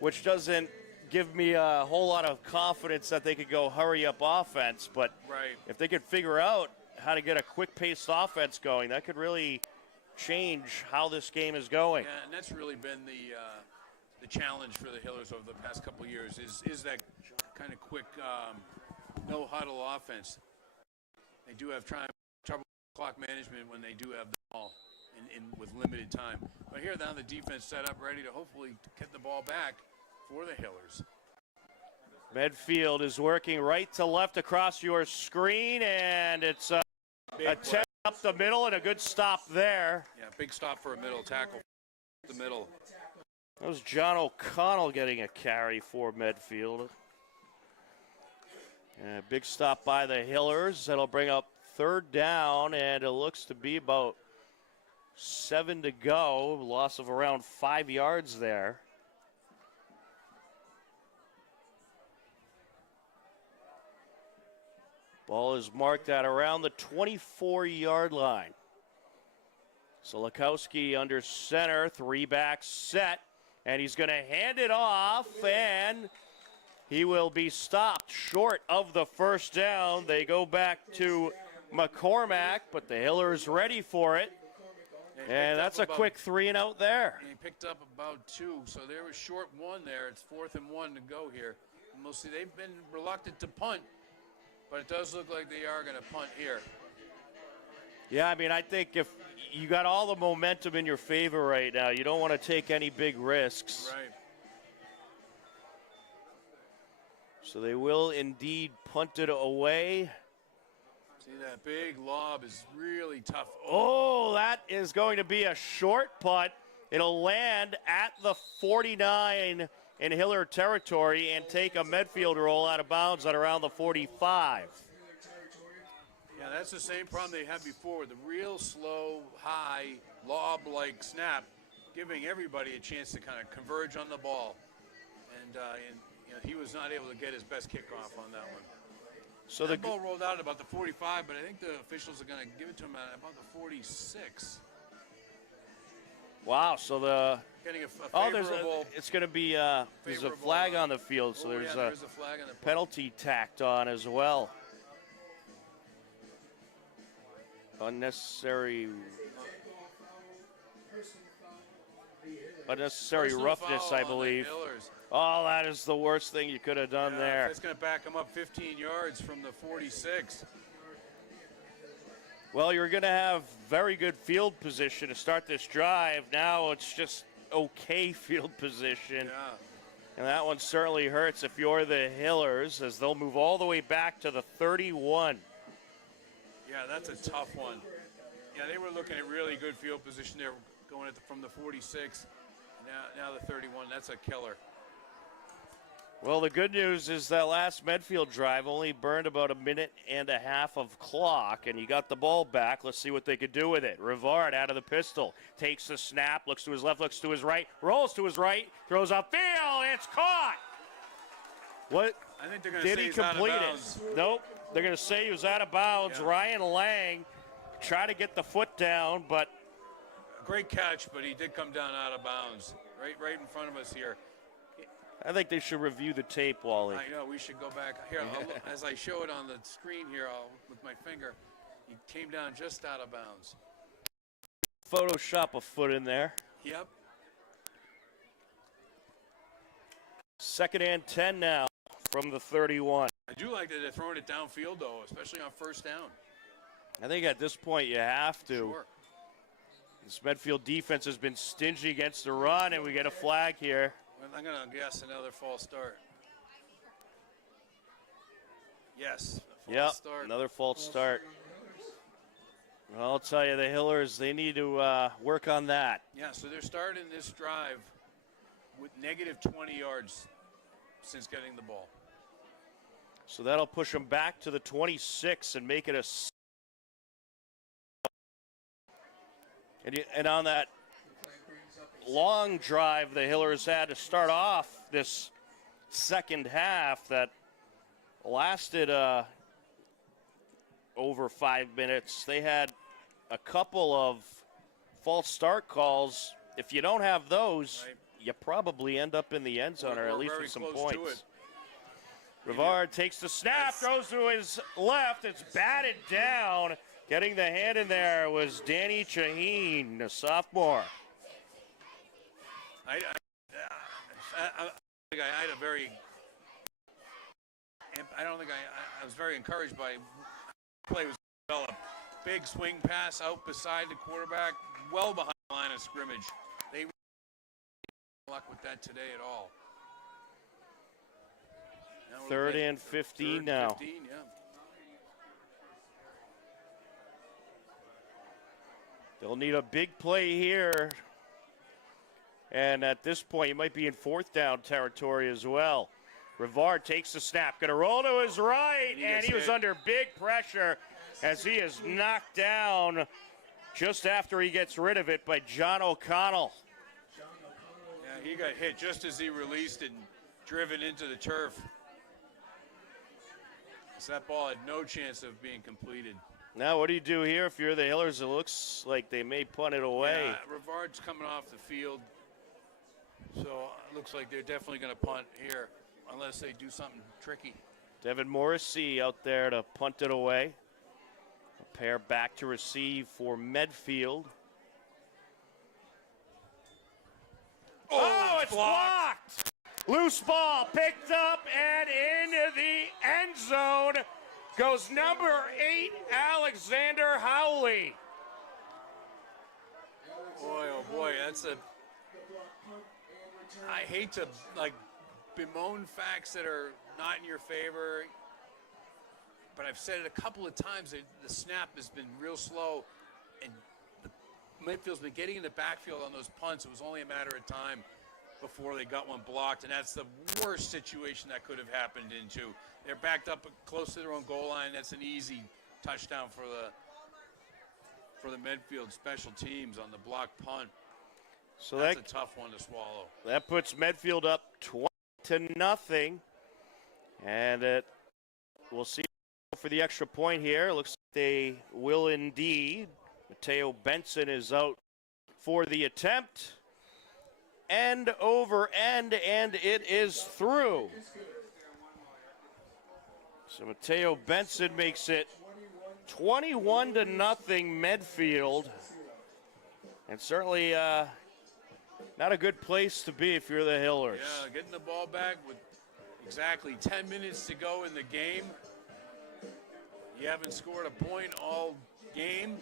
which doesn't give me a whole lot of confidence that they could go hurry up offense. But if they could figure out how to get a quick-paced offense going, that could really change how this game is going. Yeah, and that's really been the challenge for the Hillers over the past couple of years is that kind of quick no huddle offense. They do have trouble clock management when they do have the ball in with limited time. But here now the defense set up ready to hopefully get the ball back for the Hillers. Medfield is working right to left across your screen, and it's a 10 up the middle and a good stop there. Yeah, big stop for a middle tackle. The middle. That was John O'Connell getting a carry for Medfield. And a big stop by the Hillers. That'll bring up third down, and it looks to be about 7 to go. Loss of around 5 yards there. Ball is marked at around the 24-yard line. Solikowski under center, 3-back set, and he's going to hand it off, and he will be stopped short of the first down. They go back to McCormack, but the Hillers ready for it, and that's a quick 3-and-out there. He picked up about 2, so there was short 1 there. It's 4th and 1 to go here. And we'll see, they've been reluctant to punt, but it does look like they are going to punt here. Yeah, I mean, I think if you got all the momentum in your favor right now, you don't want to take any big risks. Right. So they will indeed punt it away. See, that big lob is really tough. Oh, that is going to be a short punt. It'll land at the 49 in Hiller territory and take a Medfield roll out of bounds at around the 45. Yeah, that's the same problem they had before. The real slow, high, lob-like snap, giving everybody a chance to kind of converge on the ball. And you know, he was not able to get his best kickoff on that one. So the ball rolled out at about the 45, but I think the officials are going to give it to him at about the 46. Wow, so the getting a favorable, it's going to be there's a flag on the field, so there's a flag on the penalty tacked on as well. Unnecessary roughness, I believe. Oh, that is the worst thing you could have done there. It's going to back him up 15 yards from the 46. Well, you're going to have very good field position to start this drive. Now it's just okay field position. Yeah. And that one certainly hurts if you're the Hillers, as they'll move all the way back to the 31. Yeah, that's a tough one. Yeah, they were looking at really good field position there, going from the 46. Now the 31. That's a killer. Well, the good news is that last Medfield drive only burned about a minute and a half of clock, and you got the ball back. Let's see what they could do with it. Rivard out of the pistol, takes the snap, looks to his left, looks to his right, rolls to his right, throws upfield. It's caught. What? I think they're going to Did say he he's out of complete bounds. it? Nope. They're going to say he was out of bounds. Yeah. Ryan Lang try to get the foot down, but Great catch, but he did come down out of bounds, right in front of us here. I think they should review the tape, Wally. I know, we should go back. Here, as I show it on the screen here with my finger, he came down just out of bounds. Photoshop a foot in there. Yep. 2nd and 10 now from the 31. I do like that they're throwing it downfield, though, especially on first down. I think at this point you have to. Sure. This Medfield defense has been stingy against the run, and we get a flag here. Well, I'm going to guess another false start. Yes, false start. Another false start. Well, I'll tell you, the Hillers, they need to work on that. Yeah, so they're starting this drive with negative 20 yards since getting the ball. So that'll push them back to the 26 and make it a. And on that long drive the Hillers had to start off this second half that lasted over 5 minutes. They had a couple of false start calls. If you don't have those, right, you probably end up in the end zone or at least with some points. Rivard takes the snap, throws to his left. It's batted down. Getting the hand in there was Danny Chaheen, a sophomore. I think I had a very. I don't think I was very encouraged by the play was developed. Big swing pass out beside the quarterback, well behind the line of scrimmage. They didn't have luck with that today at all. Now 3rd and 15 now. 15, yeah. They'll need a big play here. And at this point, you might be in 4th down territory as well. Rivard takes the snap. Going to roll to his right, and he was under big pressure as he is knocked down just after he gets rid of it by John O'Connell. Yeah, he got hit just as he released it and driven into the turf. So that ball had no chance of being completed. Now, what do you do here if you're the Hillers? It looks like they may punt it away. Yeah, Rivard's coming off the field, so it looks like they're definitely going to punt here unless they do something tricky. Devin Morrissey out there to punt it away. A pair back to receive for Medfield. Oh, it's blocked! Loose ball picked up and into the end zone goes number 8, Alexander Howley. Boy, oh boy, that's a. I hate to bemoan facts that are not in your favor, but I've said it a couple of times that the snap has been real slow, and Medfield's been getting in the backfield on those punts. It was only a matter of time before they got one blocked, and that's the worst situation that could have happened into. They're backed up close to their own goal line. That's an easy touchdown for the Medfield special teams on the blocked punt. So that's a tough one to swallow. That puts Medfield up 20-0, and we'll see for the extra point here. Looks like they will indeed. Mateo Benson is out for the attempt. End over end, and it is through. So Mateo Benson makes it 21-0 Medfield. And certainly not a good place to be if you're the Hillers. Yeah, getting the ball back with exactly 10 minutes to go in the game. You haven't scored a point all game.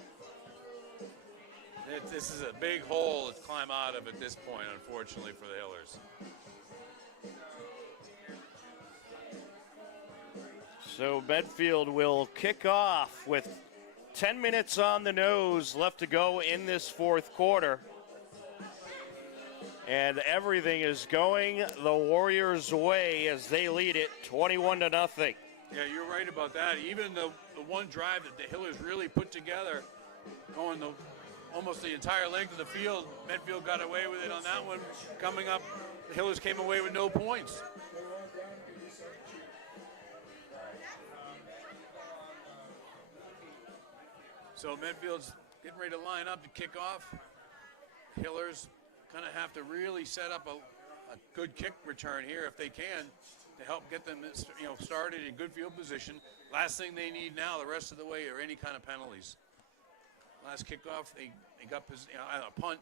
This is a big hole to climb out of at this point, unfortunately, for the Hillers. So Medfield will kick off with 10 minutes on the nose left to go in this 4th quarter. And everything is going the Warriors' way as they lead it 21-0. Yeah, you're right about that. Even the one drive that the Hillers really put together, going almost the entire length of the field, Medfield got away with it on that one. Coming up, the Hillers came away with no points. So Medfield's getting ready to line up to kick off. Hillers kind of have to really set up a good kick return here if they can to help get them started in good field position. Last thing they need now the rest of the way are any kind of penalties. Last kickoff, they got a punt.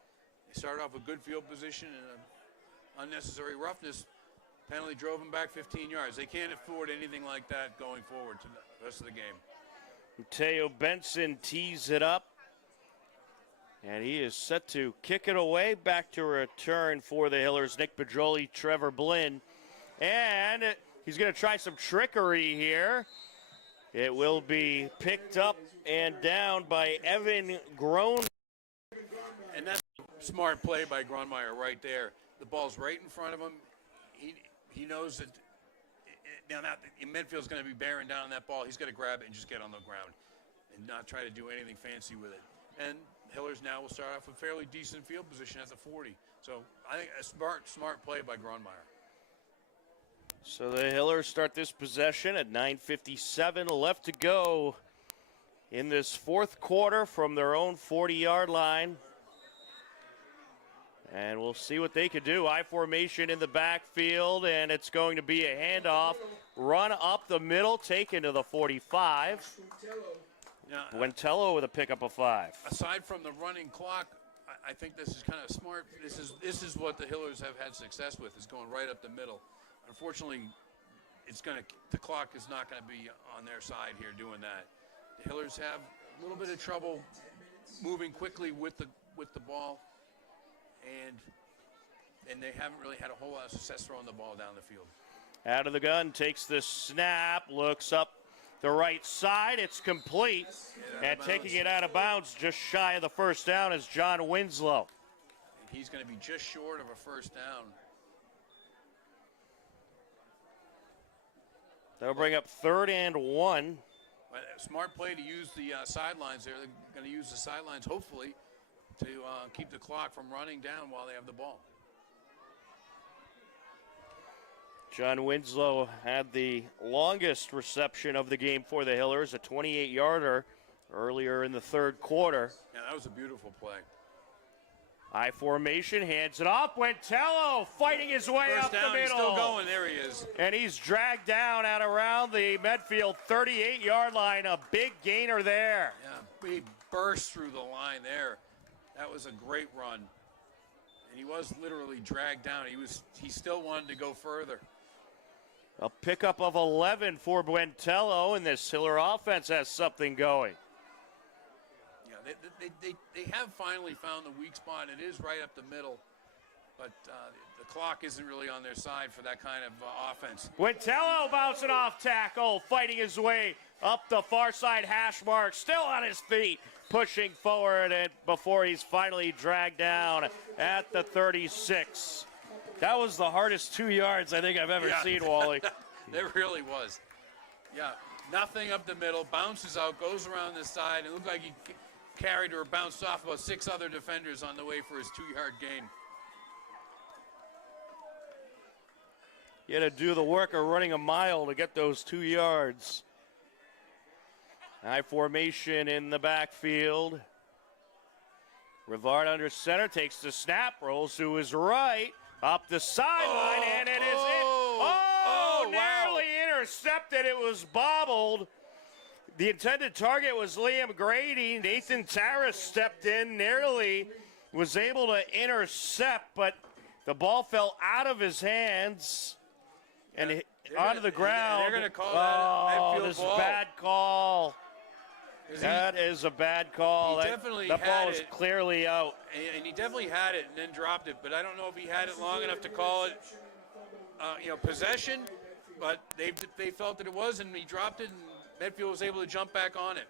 They started off with good field position and unnecessary roughness. Penalty drove them back 15 yards. They can't afford anything like that going forward to the rest of the game. Mateo Benson tees it up. And he is set to kick it away. Back to return for the Hillers. Nick Pedroli, Trevor Blinn. And he's going to try some trickery here. It will be picked up and down by Evan Groen. And that's a smart play by Gronmeyer right there. The ball's right in front of him. He knows that now Medfield's going to be bearing down on that ball. He's going to grab it and just get on the ground and not try to do anything fancy with it. And Hillers now will start off with fairly decent field position at the 40. So I think a smart play by Gronmeyer. So the Hillers start this possession at 9:57 left to go in this fourth quarter from their own 40-yard line. And we'll see what they can do. I formation in the backfield, and it's going to be a handoff. Run up the middle, taken to the 45. Now, Wentello with a pickup of 5. Aside from the running clock, I think this is kind of smart. This is what the Hillers have had success with, is going right up the middle. Unfortunately, the clock is not going to be on their side here doing that. The Hillers have a little bit of trouble moving quickly with the ball, and they haven't really had a whole lot of success throwing the ball down the field. Out of the gun, takes the snap, looks up the right side. It's complete, and taking it out of bounds just shy of the first down is John Winslow. And he's going to be just short of a first down. That'll bring up 3rd and 1. Smart play to use the sidelines there. They're going to use the sidelines, hopefully, to keep the clock from running down while they have the ball. John Winslow had the longest reception of the game for the Hillers, a 28-yarder earlier in the third quarter. Yeah, that was a beautiful play. I formation, hands it off. Wentello fighting his way First up down, the middle. He's still going. There he is. And he's dragged down at around the Medfield 38-yard line. A big gainer there. Yeah, he burst through the line there. That was a great run. And he was literally dragged down. He still wanted to go further. A pickup of 11 for Buentello, and this Hiller offense has something going. Yeah, they have finally found the weak spot. It is right up the middle, but the clock isn't really on their side for that kind of offense. Buentello bouncing off tackle, fighting his way up the far side hash mark, still on his feet, pushing forward, and before he's finally dragged down at the 36. That was the hardest 2 yards I think I've ever seen, Wally. It really was. Yeah, nothing up the middle, bounces out, goes around the side, and it looked like he carried or bounced off about 6 other defenders on the way for his 2-yard gain. You had to do the work of running a mile to get those 2 yards. High formation in the backfield. Rivard under center, takes the snap, rolls to his right. Up the sideline, and it is narrowly intercepted. It was bobbled. The intended target was Liam Grady. Nathan Tarras stepped in, nearly was able to intercept, but the ball fell out of his hands and onto the ground. They're going to call that a Medfield this ball. Bad call. That is a bad call. That ball was clearly out. And he definitely had it and then dropped it, but I don't know if he had it long enough to call it, possession. But they felt that it was, and he dropped it, and Medfield was able to jump back on it.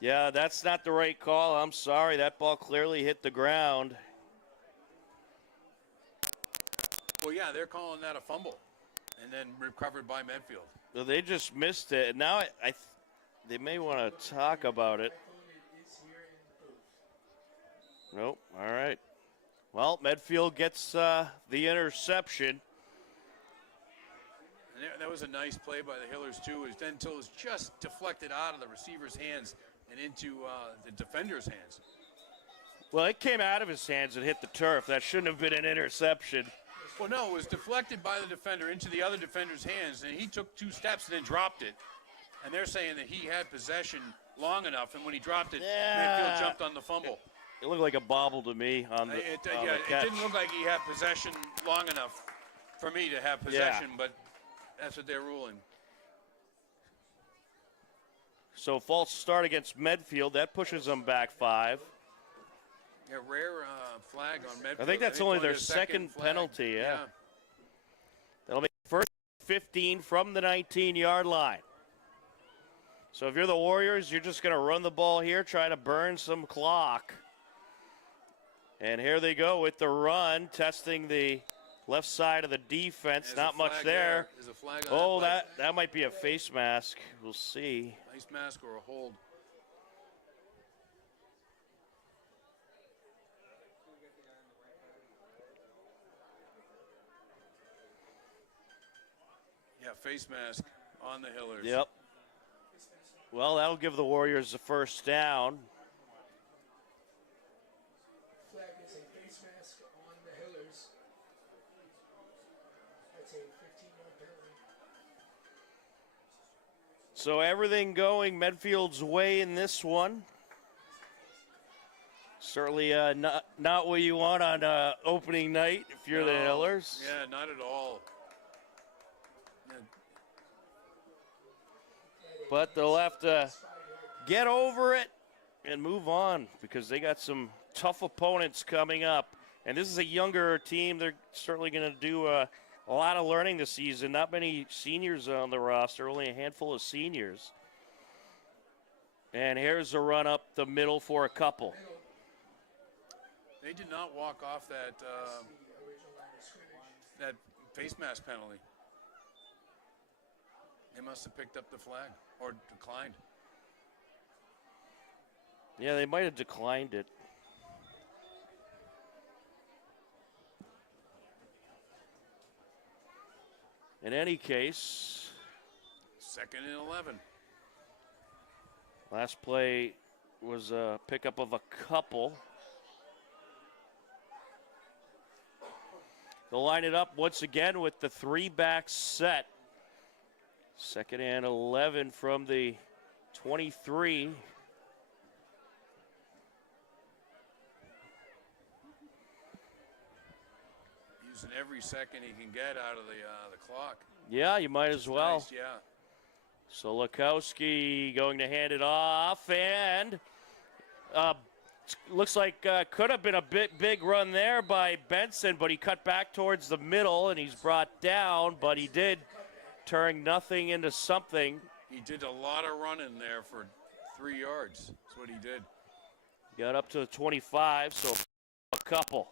Yeah, that's not the right call. I'm sorry. That ball clearly hit the ground. Well, yeah, they're calling that a fumble, and then recovered by Medfield. So they just missed it. And now they may want to talk about it. Nope. All right. Well, Medfield gets the interception. And that was a nice play by the Hillers, too. Until it was just deflected out of the receiver's hands, and into the defender's hands. Well, it came out of his hands and hit the turf. That shouldn't have been an interception. Well, no, it was deflected by the defender into the other defender's hands, and he took 2 steps and then dropped it. And they're saying that he had possession long enough, and when he dropped it, Medfield jumped on the fumble. It looked like a bobble to me on the, It catch. didn't look like he had possession long enough for me to have possession, but that's what they're ruling. So false start against Medfield. That pushes them back 5. Yeah, rare flag on Medfield. I think that's only their second penalty, yeah. That'll be first 15 from the 19-yard line. So if you're the Warriors, you're just going to run the ball here, try to burn some clock. And here they go with the run, testing the left side of the defense. There's not a much flag there. There's a flag on Oh, that that might be a face mask. We'll see. face mask or a hold. Yeah, face mask on the Hillers. Yep. Well, that'll give the Warriors the first down. Flag is a face mask on the Hillers. That's a 15-yard penalty. So everything going Medfield's way in this one. Certainly not what you want on opening night if you're the Hillers. Yeah, not at all. But they'll have to get over it and move on because they got some tough opponents coming up. And this is a younger team. They're certainly going to do a lot of learning this season. Not many seniors on the roster, only a handful of seniors. And here's a run up the middle for a couple. They did not walk off that face mask penalty. They must have picked up the flag or declined. Yeah, they might have declined it. In any case, 2nd and 11. Last play was a pickup of a couple. They'll line it up once again with the 3-back set. 2nd and 11 from the 23. Using every second he can get out of the clock. Yeah, you might as well. Nice, yeah. So Lukowski going to hand it off, and looks like could have been a big run there by Benson, but he cut back towards the middle, and he's brought down, but he did turn nothing into something. He did a lot of running there for 3 yards. That's what he did. Got up to the 25, so a couple.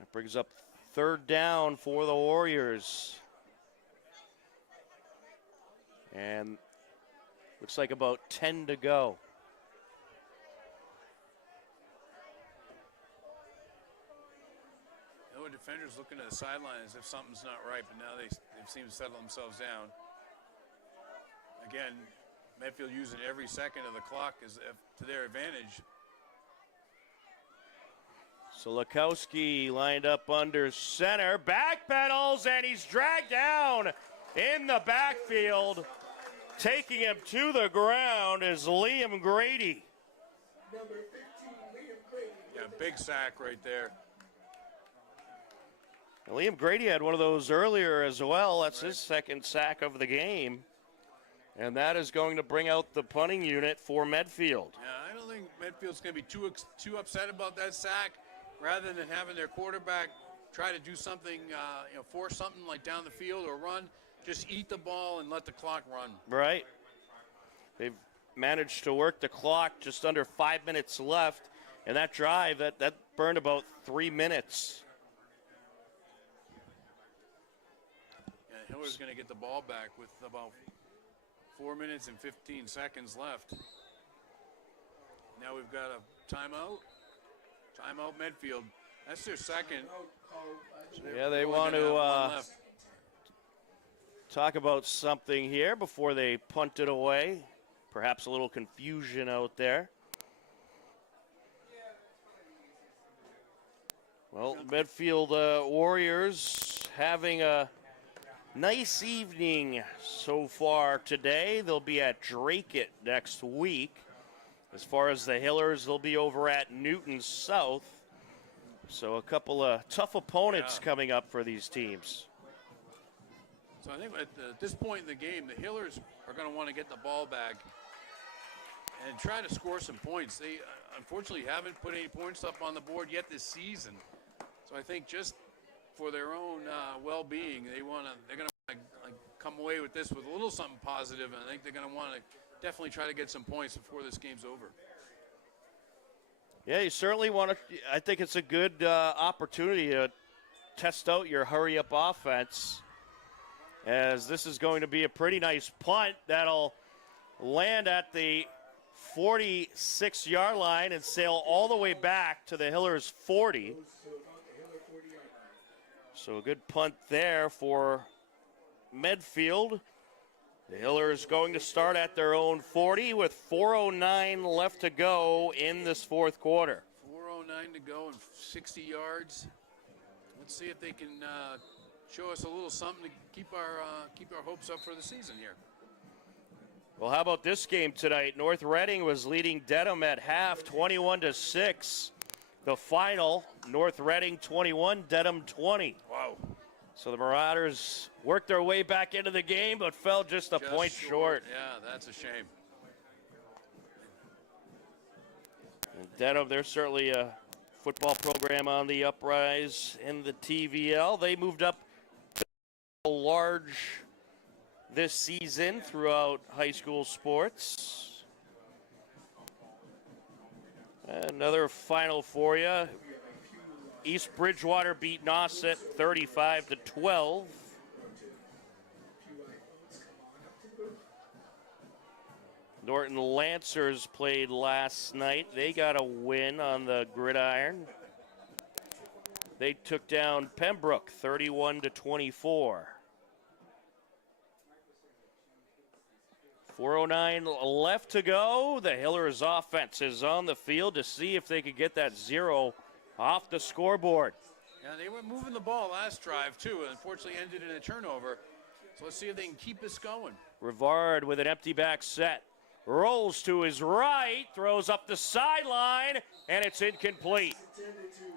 That brings up 3rd down for the Warriors. And looks like about 10 to go. The defenders looking at the sideline as if something's not right, but now they seem to settle themselves down. Again, Medfield using every second of the clock to their advantage. So Lukowski lined up under center, back pedals, and he's dragged down in the backfield. Taking him to the ground is Liam Grady. Number 15, Liam Grady. Yeah, big sack right there. And Liam Grady had one of those earlier as well. That's his 2nd sack of the game. And that is going to bring out the punting unit for Medfield. Yeah, I don't think Medfield's going to be too upset about that sack. Rather than having their quarterback try to do something, force something like down the field or run, just eat the ball and let the clock run. Right. They've managed to work the clock, just under 5 minutes left. And that drive, that burned about 3 minutes. Yeah, Hiller's going to get the ball back with about 4 minutes and 15 seconds left. Now we've got a timeout. Timeout Medfield. That's their second. Yeah, they We're want gonna have one to left. talk about something here before they punt it away. Perhaps a little confusion out there. Well, Medfield Warriors having a nice evening so far today. They'll be at Drake it next week. As far as the Hillers, they'll be over at Newton South. So a couple of tough opponents coming up for these teams. So I think at this point in the game, the Hillers are going to want to get the ball back and try to score some points. They unfortunately haven't put any points up on the board yet this season. So I think just for their own well-being, they're going to come away with this with a little something positive, and I think they're going to want to definitely try to get some points before this game's over. Yeah, you certainly want to. I think it's a good opportunity to test out your hurry-up offense, as this is going to be a pretty nice punt that'll land at the 46-yard line and sail all the way back to the Hillers 40. So a good punt there for Medfield. The Hillers going to start at their own 40 with 4:09 left to go in this fourth quarter. 4:09 to go and 60 yards. Let's see if they can show us a little something to keep our hopes up for the season here. Well, how about this game tonight? North Reading was leading Dedham at half, 21-6. The final, North Reading 21, Dedham 20. Wow. So the Marauders worked their way back into the game, but fell just a point short. Yeah, that's a shame. And Dedham, they're certainly a football program on the uprise in the TVL. They moved up large this season throughout high school sports. Another final for you. East Bridgewater beat Nauset 35-12. Norton Lancers played last night. They got a win on the gridiron. They took down Pembroke 31-24. 4:09 left to go. The Hillers offense is on the field to see if they could get that 0 off the scoreboard. Yeah, they were moving the ball last drive too, and unfortunately ended in a turnover. So let's see if they can keep this going. Rivard with an empty back set. Rolls to his right, throws up the sideline, and it's incomplete.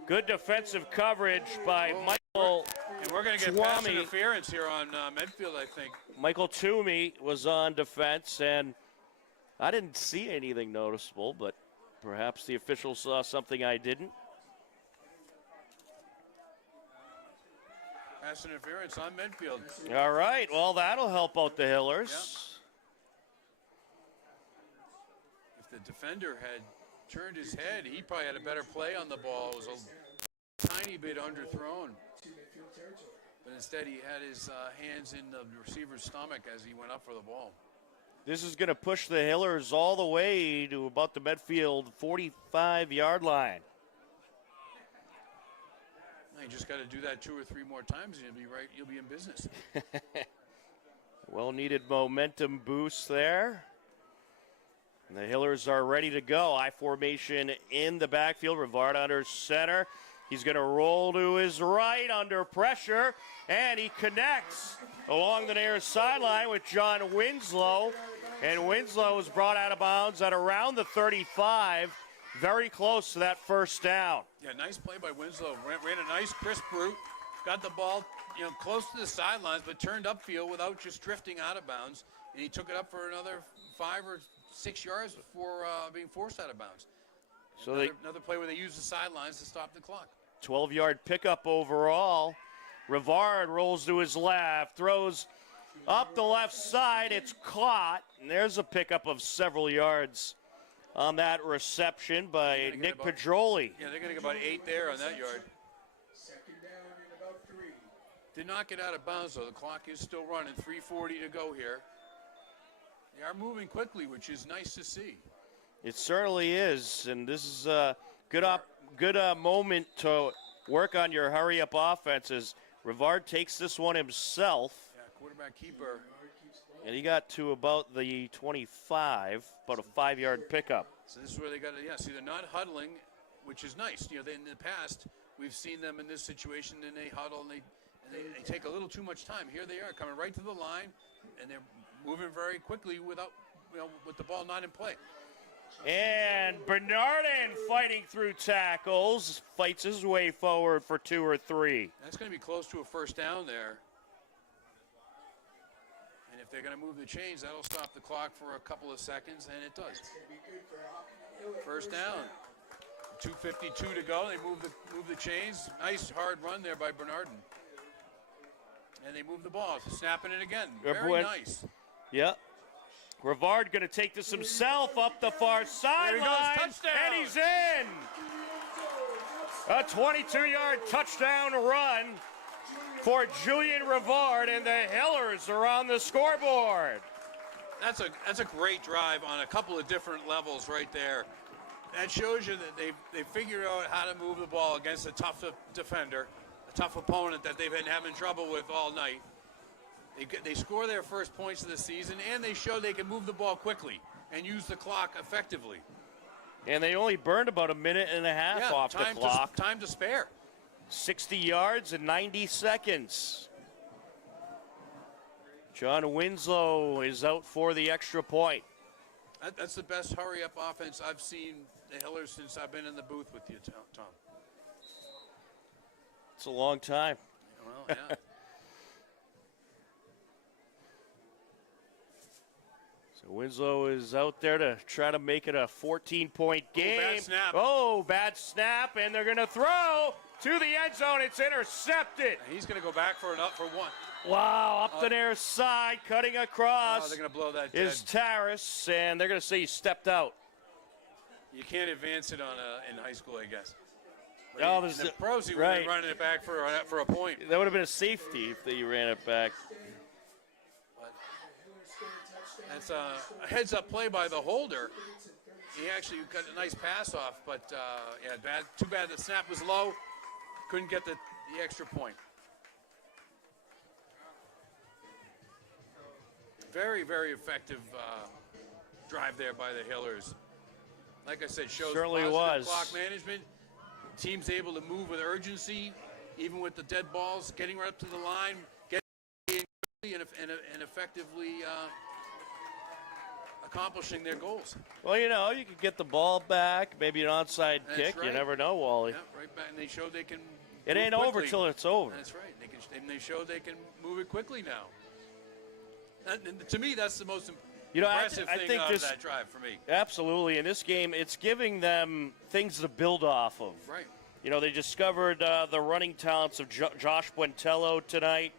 Good defensive coverage by Michael. And we're going to get pass interference here on Medfield, I think. Michael Toomey was on defense, and I didn't see anything noticeable, but perhaps the officials saw something I didn't. Pass interference on Medfield. All right, well, that'll help out the Hillers. Yeah. If the defender had turned his head, he probably had a better play on the ball. It was a tiny bit underthrown. But instead, he had his hands in the receiver's stomach as he went up for the ball. This is going to push the Hillers all the way to about the Medfield 45-yard line. You just got to do that 2 or 3 more times, and you'll be right. You'll be in business. Well-needed momentum boost there. And the Hillers are ready to go. I formation in the backfield. Rivard under center. He's going to roll to his right under pressure, and he connects along the near sideline with John Winslow. And Winslow is brought out of bounds at around the 35, very close to that first down. Yeah, nice play by Winslow. Ran a nice crisp route, got the ball, close to the sidelines, but turned upfield without just drifting out of bounds. And he took it up for another 5 or 6 yards before being forced out of bounds. So another play where they used the sidelines to stop the clock. 12-yard pickup overall. Rivard rolls to his left, throws up the left side. It's caught, and there's a pickup of several yards on that reception by Nick Pedroli. Yeah, they're going to get about 8 there on that yard. Second down and about 3. Did not get out of bounds, though. The clock is still running. 3:40 to go here. They are moving quickly, which is nice to see. It certainly is, and this is a good moment to work on your hurry-up offenses. Rivard takes this one himself. Yeah, quarterback keeper. And he got to about the 25, about a 5-yard pickup. So this is where they got to, see, they're not huddling, which is nice. In the past, we've seen them in this situation, and they huddle, and they take a little too much time. Here they are coming right to the line, and they're moving very quickly without, with the ball not in play. And Bernardin fighting through tackles, fights his way forward for 2 or 3. That's going to be close to a first down there. And if they're going to move the chains, that'll stop the clock for a couple of seconds, and it does. First down. 2:52 to go. They move the chains. Nice hard run there by Bernardin. And they move the ball, snapping it again. Very nice. Yep. Rivard going to take this himself up the far sideline, and he's in. A 22-yard touchdown run for Julian Rivard, and the Hillers are on the scoreboard. That's a great drive on a couple of different levels right there. That shows you that they figured out how to move the ball against a tough defender, a tough opponent that they've been having trouble with all night. They score their first points of the season, and they show they can move the ball quickly and use the clock effectively. And they only burned about a minute and a half off the clock. Time to spare. 60 yards in 90 seconds. John Winslow is out for the extra point. That's the best hurry-up offense I've seen the Hillers since I've been in the booth with you, Tom. It's a long time. Well, yeah. So Winslow is out there to try to make it a 14-point game. Bad snap. Bad snap, and they're going to throw to the end zone. It's intercepted. He's going to go back for one. Wow, up the near side, cutting across. They're going to blow that dead. Is Taris, and they're going to say he stepped out. You can't advance it in high school, I guess. Oh, in the pros, he would have running it back for a point. That would have been a safety if they ran it back. That's a heads-up play by the holder. He actually got a nice pass off, but too bad the snap was low. Couldn't get the extra point. Very, very effective drive there by the Hillers. Like I said, shows Certainly positive was. Clock management. Team's able to move with urgency, even with the dead balls, getting right up to the line, getting in and effectively accomplishing their goals. Well, you could get the ball back, maybe an onside kick. Right. You never know, Wally. Yeah, right back, and they showed they can. It ain't move over quickly. till it's over. That's right. They showed they can move it quickly now. And to me, that's the most impressive thing out of that drive for me. Absolutely. In this game, it's giving them things to build off of. Right. They discovered the running talents of Josh Buentello tonight.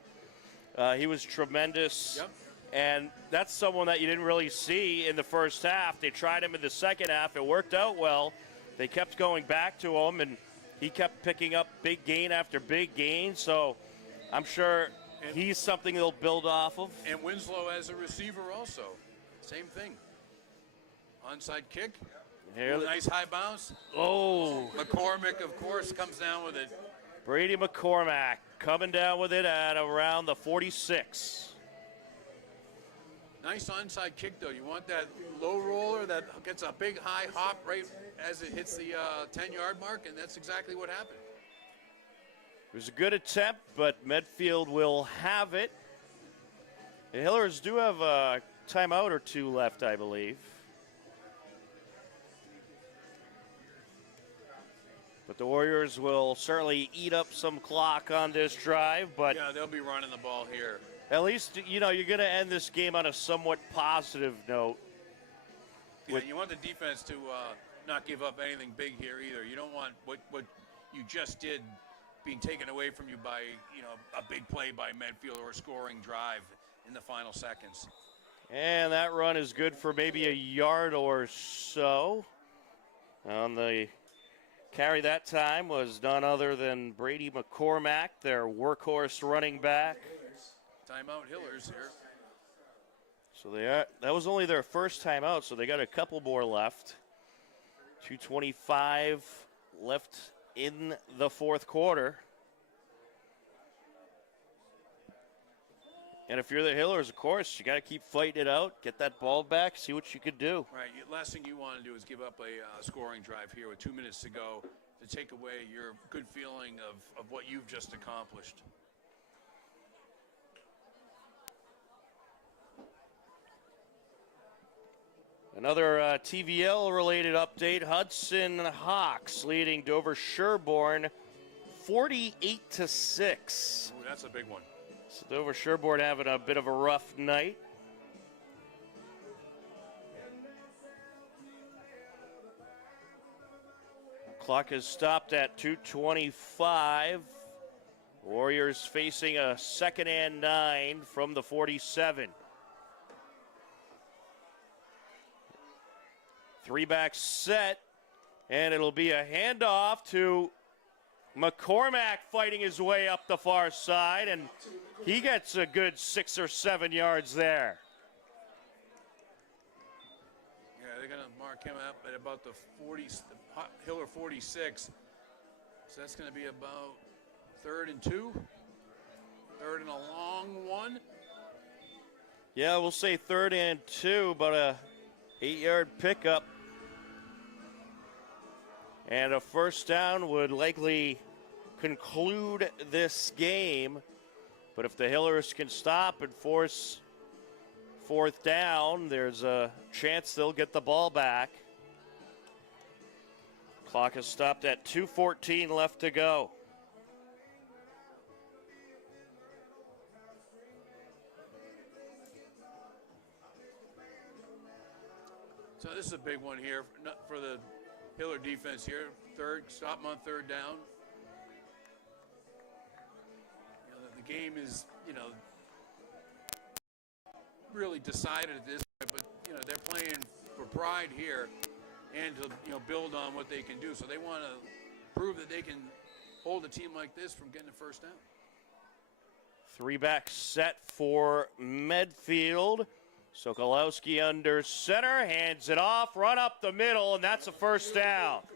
He was tremendous. Yep. And that's someone that you didn't really see in the first half. They tried him in the second half. It worked out well. They kept going back to him, and he kept picking up big gain after big gain. So I'm sure he's something they'll build off of. And Winslow as a receiver also. Same thing. Onside kick. Nice high bounce. Oh. McCormick, of course, comes down with it. Brady McCormack coming down with it at around the 46. Nice onside kick, though. You want that low roller that gets a big high hop right as it hits the 10-yard mark, and that's exactly what happened. It was a good attempt, but Medfield will have it. The Hillers do have a timeout or two left, I believe. But the Warriors will certainly eat up some clock on this drive. But yeah, they'll be running the ball here. At least, you're going to end this game on a somewhat positive note. Yeah, you want the defense to not give up anything big here either. You don't want what you just did being taken away from you by, a big play by Medfield or a scoring drive in the final seconds. And that run is good for maybe a yard or so. On the carry that time was none other than Brady McCormack, their workhorse running back. Timeout Hillers here. So that was only their first timeout, so they got a couple more left. 2:25 left in the fourth quarter. And if you're the Hillers, of course, you got to keep fighting it out, get that ball back, see what you could do. Right. Last thing you want to do is give up a scoring drive here with 2 minutes to go to take away your good feeling of what you've just accomplished. Another TVL-related update, Hudson Hawks leading Dover Sherborne 48-6. Ooh, that's a big one. So Dover Sherborne having a bit of a rough night. Clock is stopped at 2:25. Warriors facing a 2nd and 9 from the 47. Three-back set, and it'll be a handoff to McCormack fighting his way up the far side, and he gets a good 6 or 7 yards there. Yeah, they're going to mark him up at about the 40, Hiller 46. So that's going to be about 3rd and 2. 3rd and a long one. Yeah, we'll say 3rd and 2, but a 8-yard pickup. And a first down would likely conclude this game. But if the Hillers can stop and force 4th down, there's a chance they'll get the ball back. Clock is stopped at 2:14 left to go. So this is a big one here for the Hiller defense here. Stop 'em on 3rd down. The game is, really decided at this point, but, they're playing for pride here and to, build on what they can do. So they want to prove that they can hold a team like this from getting a first down. Three-back set for Medfield. Sokolowski under center, hands it off, run up the middle, and that's a first down.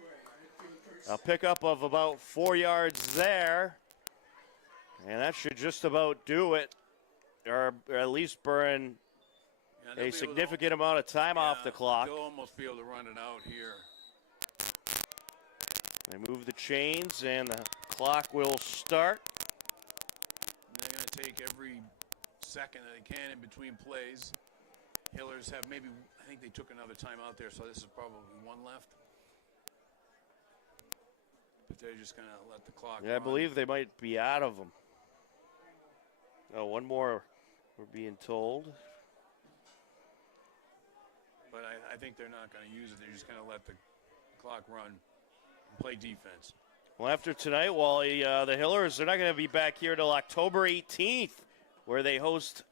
A pickup of about 4 yards there. And that should just about do it, or at least burn a significant amount of time off the clock. They'll almost be able to run it out here. They move the chains, and the clock will start. They're going to take every second that they can in between plays. Hillers have maybe, I think they took another time out there, so this is probably one left. But they're just going to let the clock run. I believe they might be out of them. Oh, one more, we're being told. But I think they're not going to use it. They're just going to let the clock run and play defense. Well, after tonight, Wally, the Hillers, they're not going to be back here till October 18th, where they host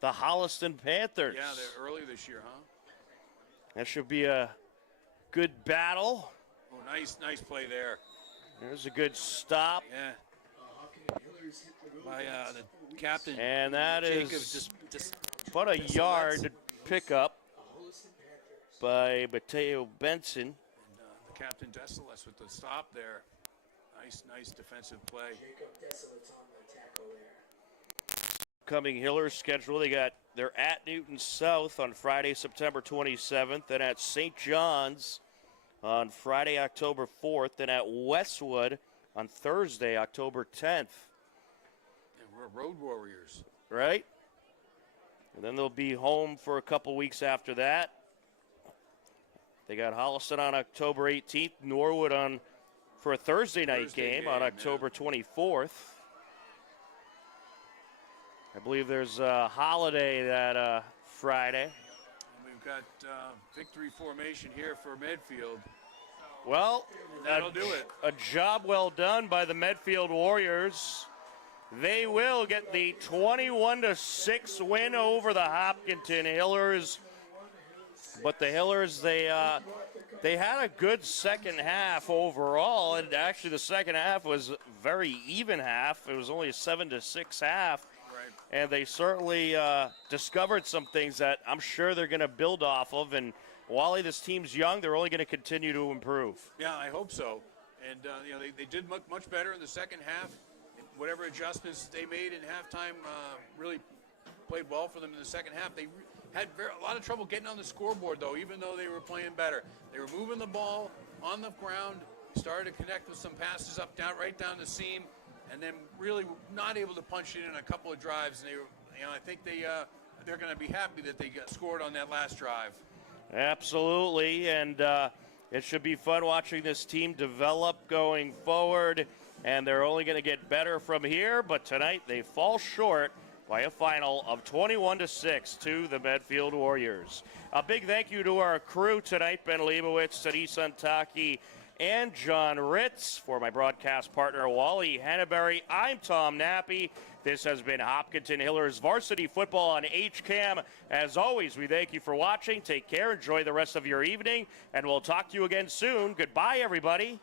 the Holliston Panthers. Yeah, they're early this year, huh? That should be a good battle. Oh, nice play there. There's a good stop. Yeah. By the captain. And that Jacobs is just about a yard pickup by Mateo Benson. And the captain Desilets with the stop there. Nice defensive play. Coming Hillers schedule, they're at Newton South on Friday, September 27th, and at St. John's on Friday, October 4th, and at Westwood on Thursday, October 10th. And we're road warriors. Right? And then they'll be home for a couple weeks after that. They got Holliston on October 18th, Norwood for a Thursday night game on October 24th. I believe there's a holiday that Friday. And we've got victory formation here for Medfield. Well, that'll do it. A job well done by the Medfield Warriors. They will get the 21-6 win over the Hopkinton Hillers. But the Hillers, they had a good second half overall, and actually the second half was very even half. It was only a 7-6 half. And they certainly discovered some things that I'm sure they're going to build off of. And Wally, this team's young. They're only going to continue to improve. Yeah, I hope so. And, they did much better in the second half. Whatever adjustments they made in halftime really played well for them in the second half. They had a lot of trouble getting on the scoreboard, though, even though they were playing better. They were moving the ball on the ground, started to connect with some passes up, down, right down the seam, and then really not able to punch it in a couple of drives. And they were, I think they're going to be happy that they got scored on that last drive. Absolutely, and it should be fun watching this team develop going forward, and they're only going to get better from here, but tonight they fall short by a final of 21-6 to the Medfield Warriors. A big thank you to our crew tonight, Ben Leibowitz, Denise Antaki, and John Ritz. For my broadcast partner, Wally Hannaberry, I'm Tom Nappy. This has been Hopkinton Hillers Varsity Football on HCAM. As always, we thank you for watching. Take care, enjoy the rest of your evening, and we'll talk to you again soon. Goodbye, everybody.